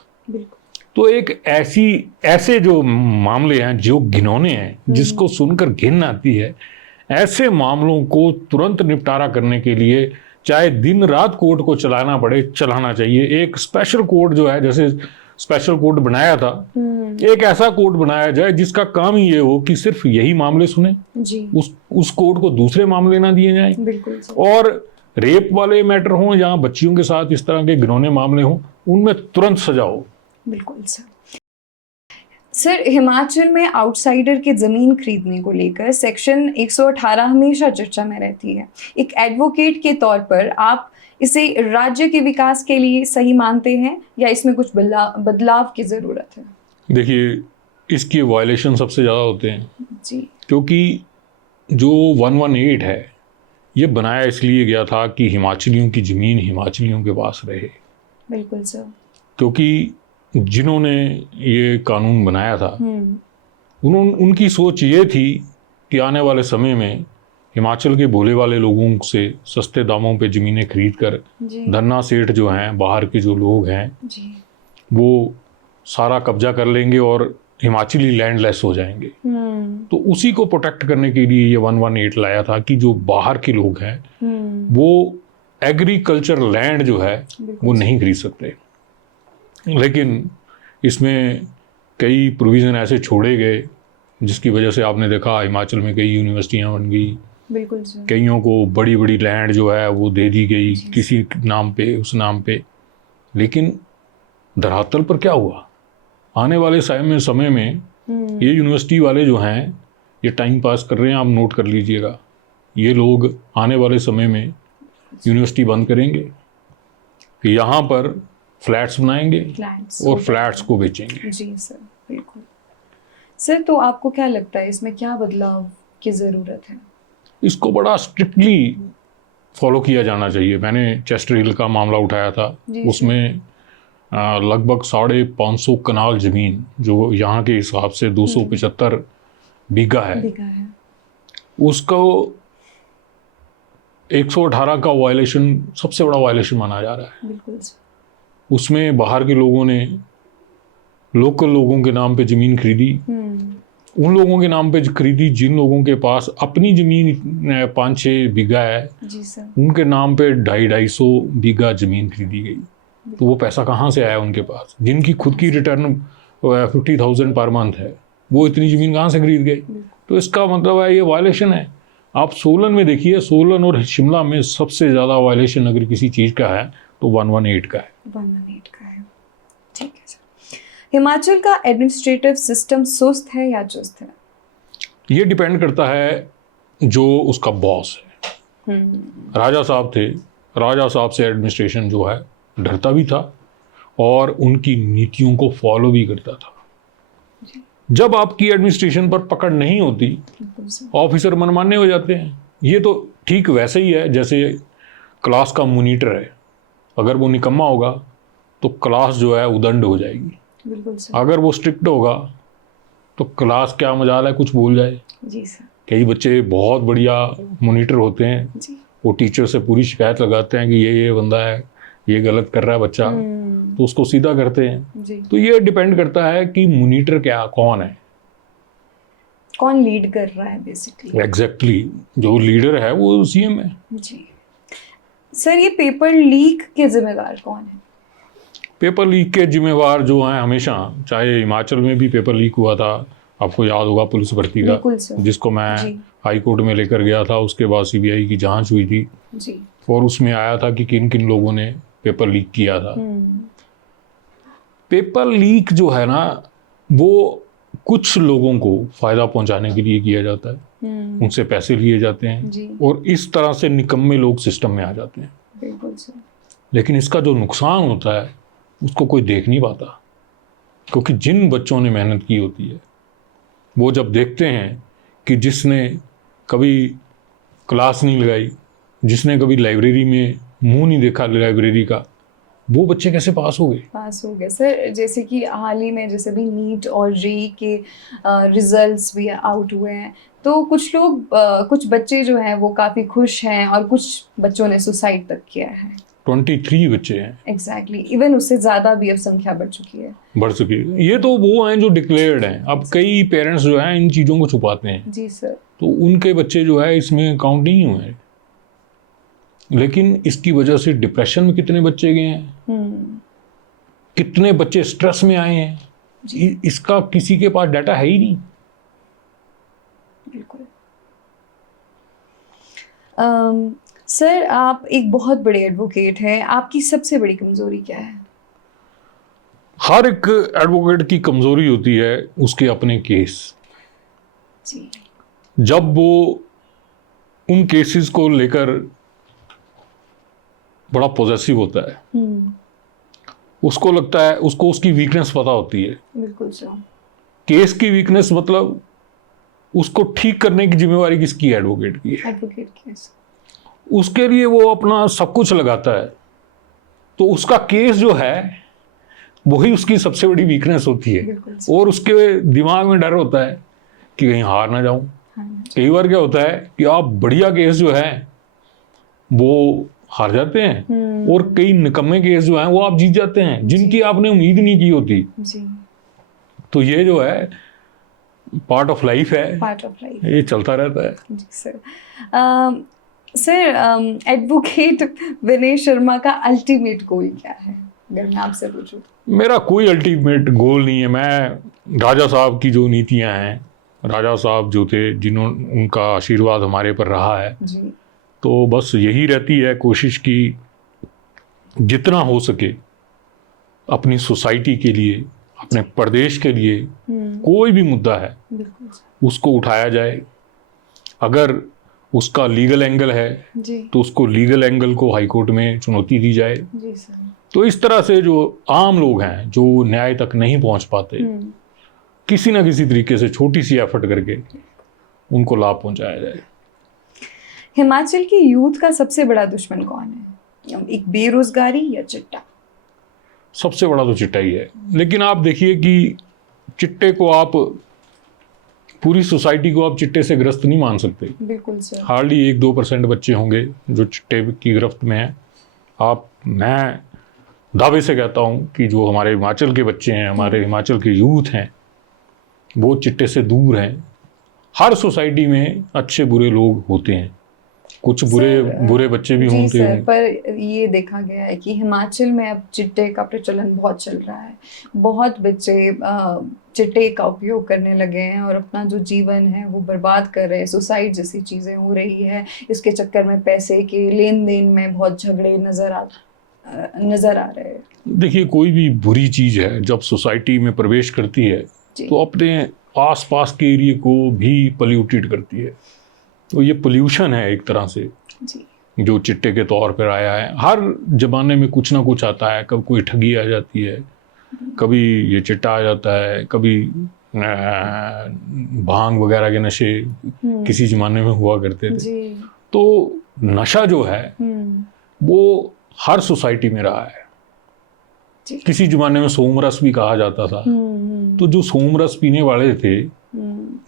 तो एक ऐसे जो मामले हैं जो घिनौने हैं, जिसको सुनकर घिन आती है, ऐसे मामलों को तुरंत निपटारा करने के लिए चाहे दिन रात कोर्ट को चलाना पड़े, चलाना चाहिए। एक स्पेशल कोर्ट जो है, जैसे स्पेशल कोर्ट बनाया था, एक ऐसा कोर्ट बनाया जाए जिसका काम ही ये हो कि सिर्फ यही मामले सुने जी। उस कोर्ट को दूसरे मामले ना दिए जाएं। बिल्कुल। और रेप वाले मैटर हों या बच्चियों के साथ इस तरह के घिनौने मामले हों, उनमें तुरंत सजा हो। बिल्कुल सर। सर, हिमाचल में आउटसाइडर के ज़मीन खरीदने को लेकर सेक्शन 118 हमेशा चर्चा में रहती है। एक एडवोकेट के तौर पर आप इसे राज्य के विकास के लिए सही मानते हैं या इसमें कुछ बदलाव की ज़रूरत है? देखिए, इसके वायलेशन सबसे ज़्यादा होते हैं जी, क्योंकि जो 118 है ये बनाया इसलिए गया था कि हिमाचलियों की ज़मीन हिमाचलियों के पास रहे। बिल्कुल सर। क्योंकि जिन्होंने ये कानून बनाया था उनकी सोच ये थी कि आने वाले समय में हिमाचल के भोले वाले लोगों से सस्ते दामों पे ज़मीनें खरीद कर धन्ना सेठ जो हैं, बाहर के जो लोग हैं जी, वो सारा कब्जा कर लेंगे और हिमाचली लैंडलेस हो जाएंगे। तो उसी को प्रोटेक्ट करने के लिए ये 118 लाया था कि जो बाहर के लोग हैं वो एग्रीकल्चर लैंड जो है वो नहीं खरीद सकते। लेकिन इसमें कई प्रोविज़न ऐसे छोड़े गए जिसकी वजह से आपने देखा हिमाचल में कई यूनिवर्सिटियां बन गई। बिल्कुल सर। कईयों को बड़ी बड़ी लैंड जो है वो दे दी गई किसी नाम पे, उस नाम पे। लेकिन धरातल पर क्या हुआ? आने वाले समय में ये यूनिवर्सिटी वाले जो हैं ये टाइम पास कर रहे हैं। आप नोट कर लीजिएगा, ये लोग आने वाले समय में यूनिवर्सिटी बंद करेंगे, यहाँ पर फ्लैट्स बनाएंगे और फ्लैट्स को बेचेंगे। जी सर, बिल्कुल। सर, तो आपको क्या लगता है इसमें क्या बदलाव की ज़रूरत है? इसको बड़ा स्ट्रिक्टली फॉलो किया जाना चाहिए। मैंने चेस्टर हिल का मामला उठाया था, उसमें लगभग 550 कनाल ज़मीन जो यहाँ के हिसाब से 275 बीघा है, उसको 118 का वायलेशन सबसे बड़ा वायलेशन माना जा रहा है। बिल्कुल। उसमें बाहर के लोगों ने लोकल लोगों के नाम पे ज़मीन खरीदी, उन लोगों के नाम पे खरीदी जिन लोगों के पास अपनी ज़मीन 5-6 बीघा है। जी सर। उनके नाम पे 250 बीघा ज़मीन खरीदी गई। तो वो पैसा कहाँ से आया उनके पास? जिनकी खुद की रिटर्न 50,000 पर मंथ है, वो इतनी ज़मीन कहाँ से खरीद गए? तो इसका मतलब है ये वायलेशन है। आप सोलन में देखिए, सोलन और शिमला में सबसे ज़्यादा वायलेशन अगर किसी चीज़ का है तो 118 का है। 118 का है। ठीक है सर। हिमाचल का एडमिनिस्ट्रेटिव सिस्टम सुस्त है या चुस्त है? ये डिपेंड करता है जो उसका बॉस है। राजा साहब थे, राजा साहब से एडमिनिस्ट्रेशन जो है डरता भी था और उनकी नीतियों को फॉलो भी करता था। जब आपकी एडमिनिस्ट्रेशन पर पकड़ नहीं होती, ऑफिसर मनमाने हो जाते हैं। ये तो ठीक वैसे ही है जैसे क्लास का मॉनिटर है, अगर वो निकम्मा होगा तो क्लास जो है उदंड हो जाएगी। बिल्कुल सर। अगर वो स्ट्रिक्ट होगा तो क्लास क्या मजाल है कुछ भूल जाए। जी सर। कई बच्चे बहुत बढ़िया मॉनिटर होते हैं जी। वो टीचर से पूरी शिकायत लगाते हैं कि ये बंदा है, ये गलत कर रहा है बच्चा, तो उसको सीधा करते हैं जी। तो ये डिपेंड करता है कि मॉनिटर कौन है। कौन लीड कर रहा है बेसिकली? एग्जैक्टली जो लीडर है वो सीएम है। जी सर, ये पेपर लीक के जिम्मेदार कौन है? पेपर लीक के जिम्मेवार जो हैं हमेशा, चाहे हिमाचल में भी पेपर लीक हुआ था, आपको याद होगा पुलिस भर्ती का, बिल्कुल सर। जिसको मैं जी। हाई कोर्ट में लेकर गया था। उसके बाद सीबीआई की जांच हुई थी जी। और उसमें आया था कि किन किन लोगों ने पेपर लीक किया था। पेपर लीक जो है ना, वो कुछ लोगों को फायदा पहुंचाने के लिए किया जाता है, उनसे पैसे लिए जाते हैं जी। और इस तरह से निकम्मे लोग सिस्टम में आ जाते हैं। बिल्कुल सर। लेकिन इसका जो नुकसान होता है उसको कोई देख नहीं पाता, क्योंकि जिन बच्चों ने मेहनत की होती है वो जब देखते हैं कि जिसने कभी क्लास नहीं लगाई, जिसने कभी लाइब्रेरी में मुंह नहीं देखा लाइब्रेरी का, वो बच्चे कैसे पास हो गए सर। जैसे कि हाल ही में जैसे भी नीट और जेईई के रिजल्ट्स भी आउट हुए हैं, तो कुछ लोग कुछ बच्चे जो हैं वो काफ़ी खुश हैं और कुछ बच्चों ने सुसाइड तक किया है। 23 बच्चे हैं। एग्जैक्टली, इवन उससे ज़्यादा भी अब संख्या बढ़ चुकी है। बढ़ चुकी है। ये तो वो हैं जो डिक्लेयर्ड हैं। अब कई पेरेंट्स जो हैं इन चीज़ों को छुपाते हैं। जी सर। तो उनके बच्चे जो है इसमें काउंट नहीं हुए हैं। लेकिन इसकी वजह से डिप्रेशन में कितने बच्चे गए हैं, कितने बच्चे स्ट्रेस में आए हैं, इसका किसी के पास डाटा है ही नहीं। बिल्कुल। सर, आप एक बहुत बड़े एडवोकेट हैं, आपकी सबसे बड़ी कमजोरी क्या है? हर एक एडवोकेट की कमजोरी होती है उसके अपने केस। जी। जब वो उन केसेस को लेकर बड़ा पॉजेसिव होता है, उसको लगता है, उसको उसकी वीकनेस पता होती है। बिल्कुल सर। केस की वीकनेस मतलब उसको ठीक करने की जिम्मेवारी किसकी है? एडवोकेट की है। एडवोकेट की। उसके लिए वो अपना सब कुछ लगाता है, तो उसका केस जो है वही उसकी सबसे बड़ी वीकनेस होती है। और उसके दिमाग में डर होता है कि कहीं हार ना जाऊं। कई बार क्या होता है कि आप बढ़िया केस जो है वो हार जाते हैं, और कई निकम्मे केस जो हैं वो आप जीत जाते हैं, जिनकी आपने उम्मीद नहीं की होती। जी। तो ये जो है पार्ट ऑफ लाइफ है, पार्ट ऑफ लाइफ, ये चलता रहता है। जी sir. Sir, advocate Vinay Sharma का अल्टीमेट गोल क्या है, अगर मैं आपसे पूछूं? मेरा कोई अल्टीमेट गोल नहीं है। मैं राजा साहब की जो नीतियां हैं, राजा साहब जो थे जिन्होंने, उनका आशीर्वाद हमारे पर रहा है जी। तो बस यही रहती है कोशिश की जितना हो सके अपनी सोसाइटी के लिए, अपने प्रदेश के लिए कोई भी मुद्दा है उसको उठाया जाए। अगर उसका लीगल एंगल है तो उसको लीगल एंगल को हाई कोर्ट में चुनौती दी जाए। जी सर। तो इस तरह से जो आम लोग हैं जो न्याय तक नहीं पहुंच पाते, किसी ना किसी तरीके से छोटी सी एफर्ट करके उनको लाभ पहुंचाया जाए। हिमाचल की यूथ का सबसे बड़ा दुश्मन कौन है? एक बेरोजगारी या चिट्टा? सबसे बड़ा तो चिट्टा ही है। लेकिन आप देखिए कि चिट्टे को आप, पूरी सोसाइटी को आप चिट्टे से ग्रस्त नहीं मान सकते। बिल्कुल सर। हार्डली 1-2% बच्चे होंगे जो चिट्टे की गिरफ्त में हैं। मैं दावे से कहता हूं कि जो हमारे हिमाचल के बच्चे हैं, हमारे हिमाचल के यूथ हैं, वो चिट्टे से दूर हैं। हर सोसाइटी में अच्छे बुरे लोग होते हैं, कुछ बुरे बच्चे भी होते हैं। पर ये देखा गया है कि हिमाचल में अब चिट्टे का प्रचलन बहुत चल रहा है। बहुत बच्चे चिट्टे का उपयोग करने लगे हैं और अपना जो जीवन है वो बर्बाद कर रहे हैं। सुसाइड जैसी चीज़ें हो रही है। इसके चक्कर में पैसे के लेन देन में बहुत झगड़े नज़र आ रहे हैं। देखिए, कोई भी बुरी चीज़ है जब सोसाइटी में प्रवेश करती है तो अपने आसपास के एरिया को भी पोल्यूटेड करती है। तो ये पोल्यूशन है एक तरह से जी। जो चिट्टे के तौर पर आया है। हर जमाने में कुछ ना कुछ आता है। कभी कोई ठगी आ जाती है, कभी ये चिट्टा आ जाता है, कभी भांग वगैरह के नशे किसी जमाने में हुआ करते थे। जी। तो नशा जो है वो हर सोसाइटी में रहा है। किसी जमाने में सोमरस भी कहा जाता था। तो जो सोमरस पीने वाले थे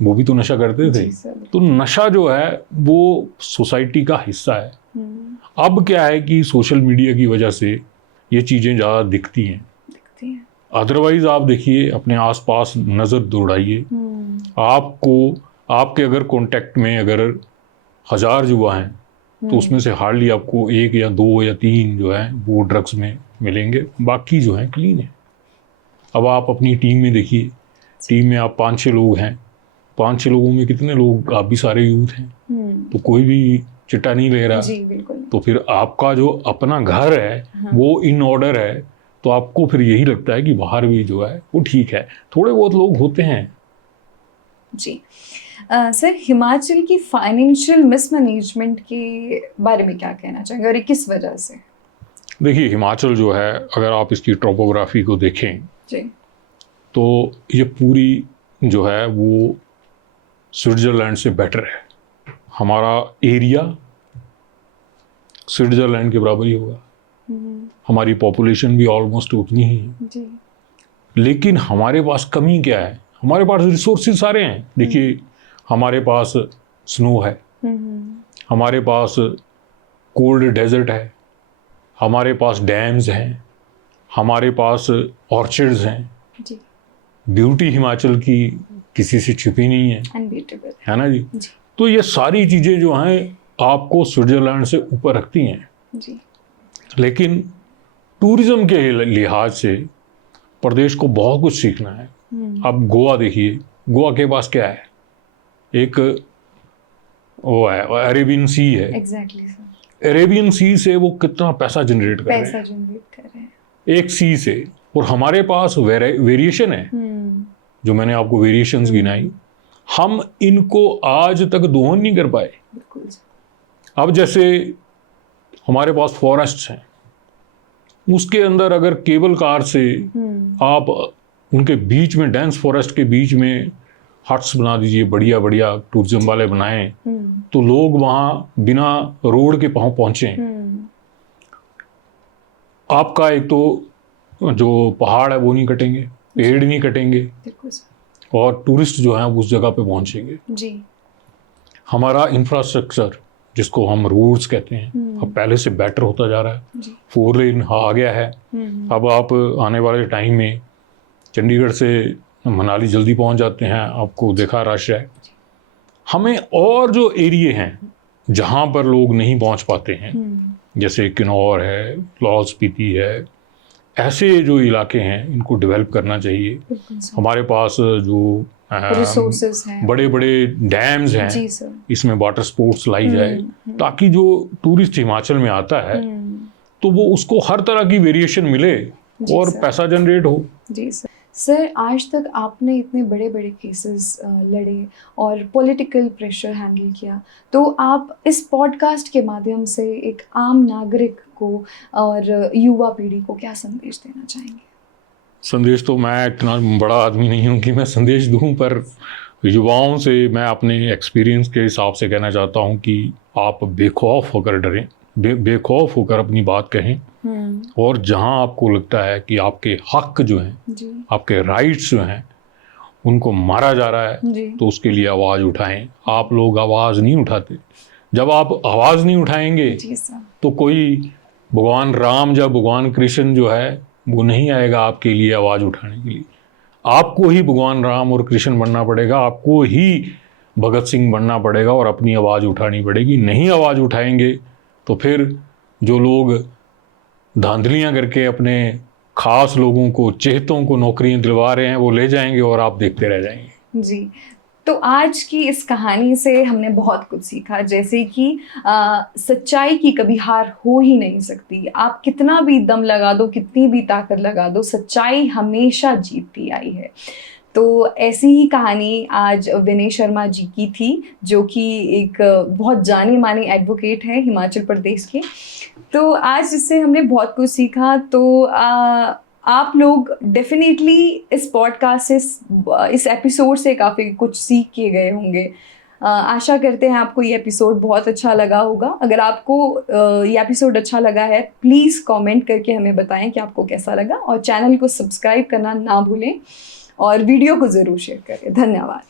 वो भी तो नशा करते थे। तो नशा जो है वो सोसाइटी का हिस्सा है। अब क्या है कि सोशल मीडिया की वजह से ये चीज़ें ज़्यादा दिखती हैं। अदरवाइज आप देखिए, अपने आसपास नज़र दौड़ाइए, आपको आपके अगर कांटेक्ट में अगर 1000 युवा हैं तो उसमें से हार्डली आपको 1 या 2 या 3 जो है वो ड्रग्स में मिलेंगे, बाकी जो है क्लीन है। अब आप अपनी टीम में देखिए, टीम में आप 5-6 लोग हैं, 5-6 लोगों में कितने लोग, आप भी सारे यूथ हैं, तो कोई भी चिट्टा नहीं ले रहा। जी बिल्कुल। तो फिर आपका जो अपना घर है वो इन ऑर्डर है, तो आपको फिर यही लगता है कि बाहर भी जो है वो ठीक है। थोड़े बहुत लोग होते हैं। जी सर, हिमाचल की फाइनेंशियल मिसमैनेजमेंट के बारे में क्या कहना चाहेंगे और ये किस वजह से? देखिए, हिमाचल जो है, अगर आप इसकी टोपोग्राफी को देखें जी, तो ये पूरी जो है वो स्विट्ज़रलैंड से बेटर है। हमारा एरिया स्विट्ज़रलैंड के बराबर ही होगा, हमारी पॉपुलेशन भी ऑलमोस्ट उतनी ही है जी। लेकिन हमारे पास कमी क्या है? हमारे पास रिसोर्सेज सारे हैं। देखिए, हमारे पास स्नो है, हमारे पास कोल्ड डेजर्ट है, हमारे पास डैम्स हैं, हमारे पास ऑर्चिड्स हैं जी। ब्यूटी हिमाचल की किसी से छिपी नहीं है, अनबीटेबल है ना जी? तो ये सारी चीज़ें जो हैं आपको स्विट्ज़रलैंड से ऊपर रखती हैं जी। लेकिन टूरिज्म के लिहाज से प्रदेश को बहुत कुछ सीखना है। अब गोवा देखिए, गोवा के पास क्या है? एक वो है, अरेबियन सी है। Exactly sir. अरेबियन सी से वो कितना पैसा जनरेट कर रहे हैं एक सी से, और हमारे पास वेरिएशन है जो मैंने आपको वेरिएशंस गिनाई, हम इनको आज तक दोहन नहीं कर पाए। बिल्कुल। अब जैसे हमारे पास फॉरेस्ट्स हैं, उसके अंदर अगर केबल कार से आप उनके बीच में, डेंस फॉरेस्ट के बीच में हट्स बना दीजिए, बढ़िया बढ़िया टूरिज्म वाले बनाएं, तो लोग वहाँ बिना रोड के पहुँचे। आपका एक तो जो पहाड़ है वो नहीं कटेंगे, पेड़ नहीं कटेंगे, और टूरिस्ट जो हैं उस जगह पे पहुँचेंगे जी। हमारा इंफ्रास्ट्रक्चर, जिसको हम रोड्स कहते हैं, अब पहले से बेटर होता जा रहा है। 4 लेन आ गया है। अब आप आने वाले टाइम में चंडीगढ़ से मनाली जल्दी पहुंच जाते हैं, आपको देखा रश है। हमें और जो एरिए हैं जहां पर लोग नहीं पहुंच पाते हैं, जैसे किन्नौर है, लाहौल स्पीति है, ऐसे जो इलाके हैं इनको डेवलप करना चाहिए। हमारे पास जो रिसोर्सेज हैं, बड़े बड़े डैम्स हैं, इसमें वाटर स्पोर्ट्स लाई जाए, ताकि जो टूरिस्ट हिमाचल में आता है तो वो उसको हर तरह की वेरिएशन मिले और पैसा जनरेट हो। जी सर। सर, आज तक आपने इतने बड़े बड़े केसेस लड़े और पॉलिटिकल प्रेशर हैंडल किया, तो आप इस पॉडकास्ट के माध्यम से एक आम नागरिक को और युवा पीढ़ी को क्या संदेश देना चाहेंगे? संदेश तो मैं इतना बड़ा आदमी नहीं हूँ कि मैं संदेश दूँ, पर युवाओं से मैं अपने एक्सपीरियंस के हिसाब से कहना चाहता हूँ कि आप बेखौफ होकर डरें, बेखौफ होकर अपनी बात कहें, और जहां आपको लगता है कि आपके हक जो हैं, आपके राइट्स जो हैं, उनको मारा जा रहा है, तो उसके लिए आवाज़ उठाएं। आप लोग आवाज़ नहीं उठाते। जब आप आवाज़ नहीं उठाएंगे तो कोई भगवान राम या भगवान कृष्ण जो है वो नहीं आएगा आपके लिए आवाज़ उठाने के लिए। आपको ही भगवान राम और कृष्ण बनना पड़ेगा, आपको ही भगत सिंह बनना पड़ेगा और अपनी आवाज़ उठानी पड़ेगी। नहीं आवाज़ उठाएंगे तो फिर जो लोग धांधलियाँ करके अपने खास लोगों को, चेहतों को नौकरियां दिलवा रहे हैं, वो ले जाएंगे और आप देखते रह जाएंगे। जी, तो आज की इस कहानी से हमने बहुत कुछ सीखा, जैसे कि सच्चाई की कभी हार हो ही नहीं सकती। आप कितना भी दम लगा दो, कितनी भी ताकत लगा दो, सच्चाई हमेशा जीतती आई है। तो ऐसी ही कहानी आज विनय शर्मा जी की थी, जो कि एक बहुत जाने माने एडवोकेट हैं हिमाचल प्रदेश के। तो आज इससे हमने बहुत कुछ सीखा। तो आप लोग डेफिनेटली इस पॉडकास्ट से, इस एपिसोड से काफ़ी कुछ सीख के गए होंगे। आशा करते हैं आपको ये एपिसोड बहुत अच्छा लगा होगा। अगर आपको ये एपिसोड अच्छा लगा है, प्लीज़ कमेंट करके हमें बताएं कि आपको कैसा लगा, और चैनल को सब्सक्राइब करना ना भूलें और वीडियो को ज़रूर शेयर करें। धन्यवाद।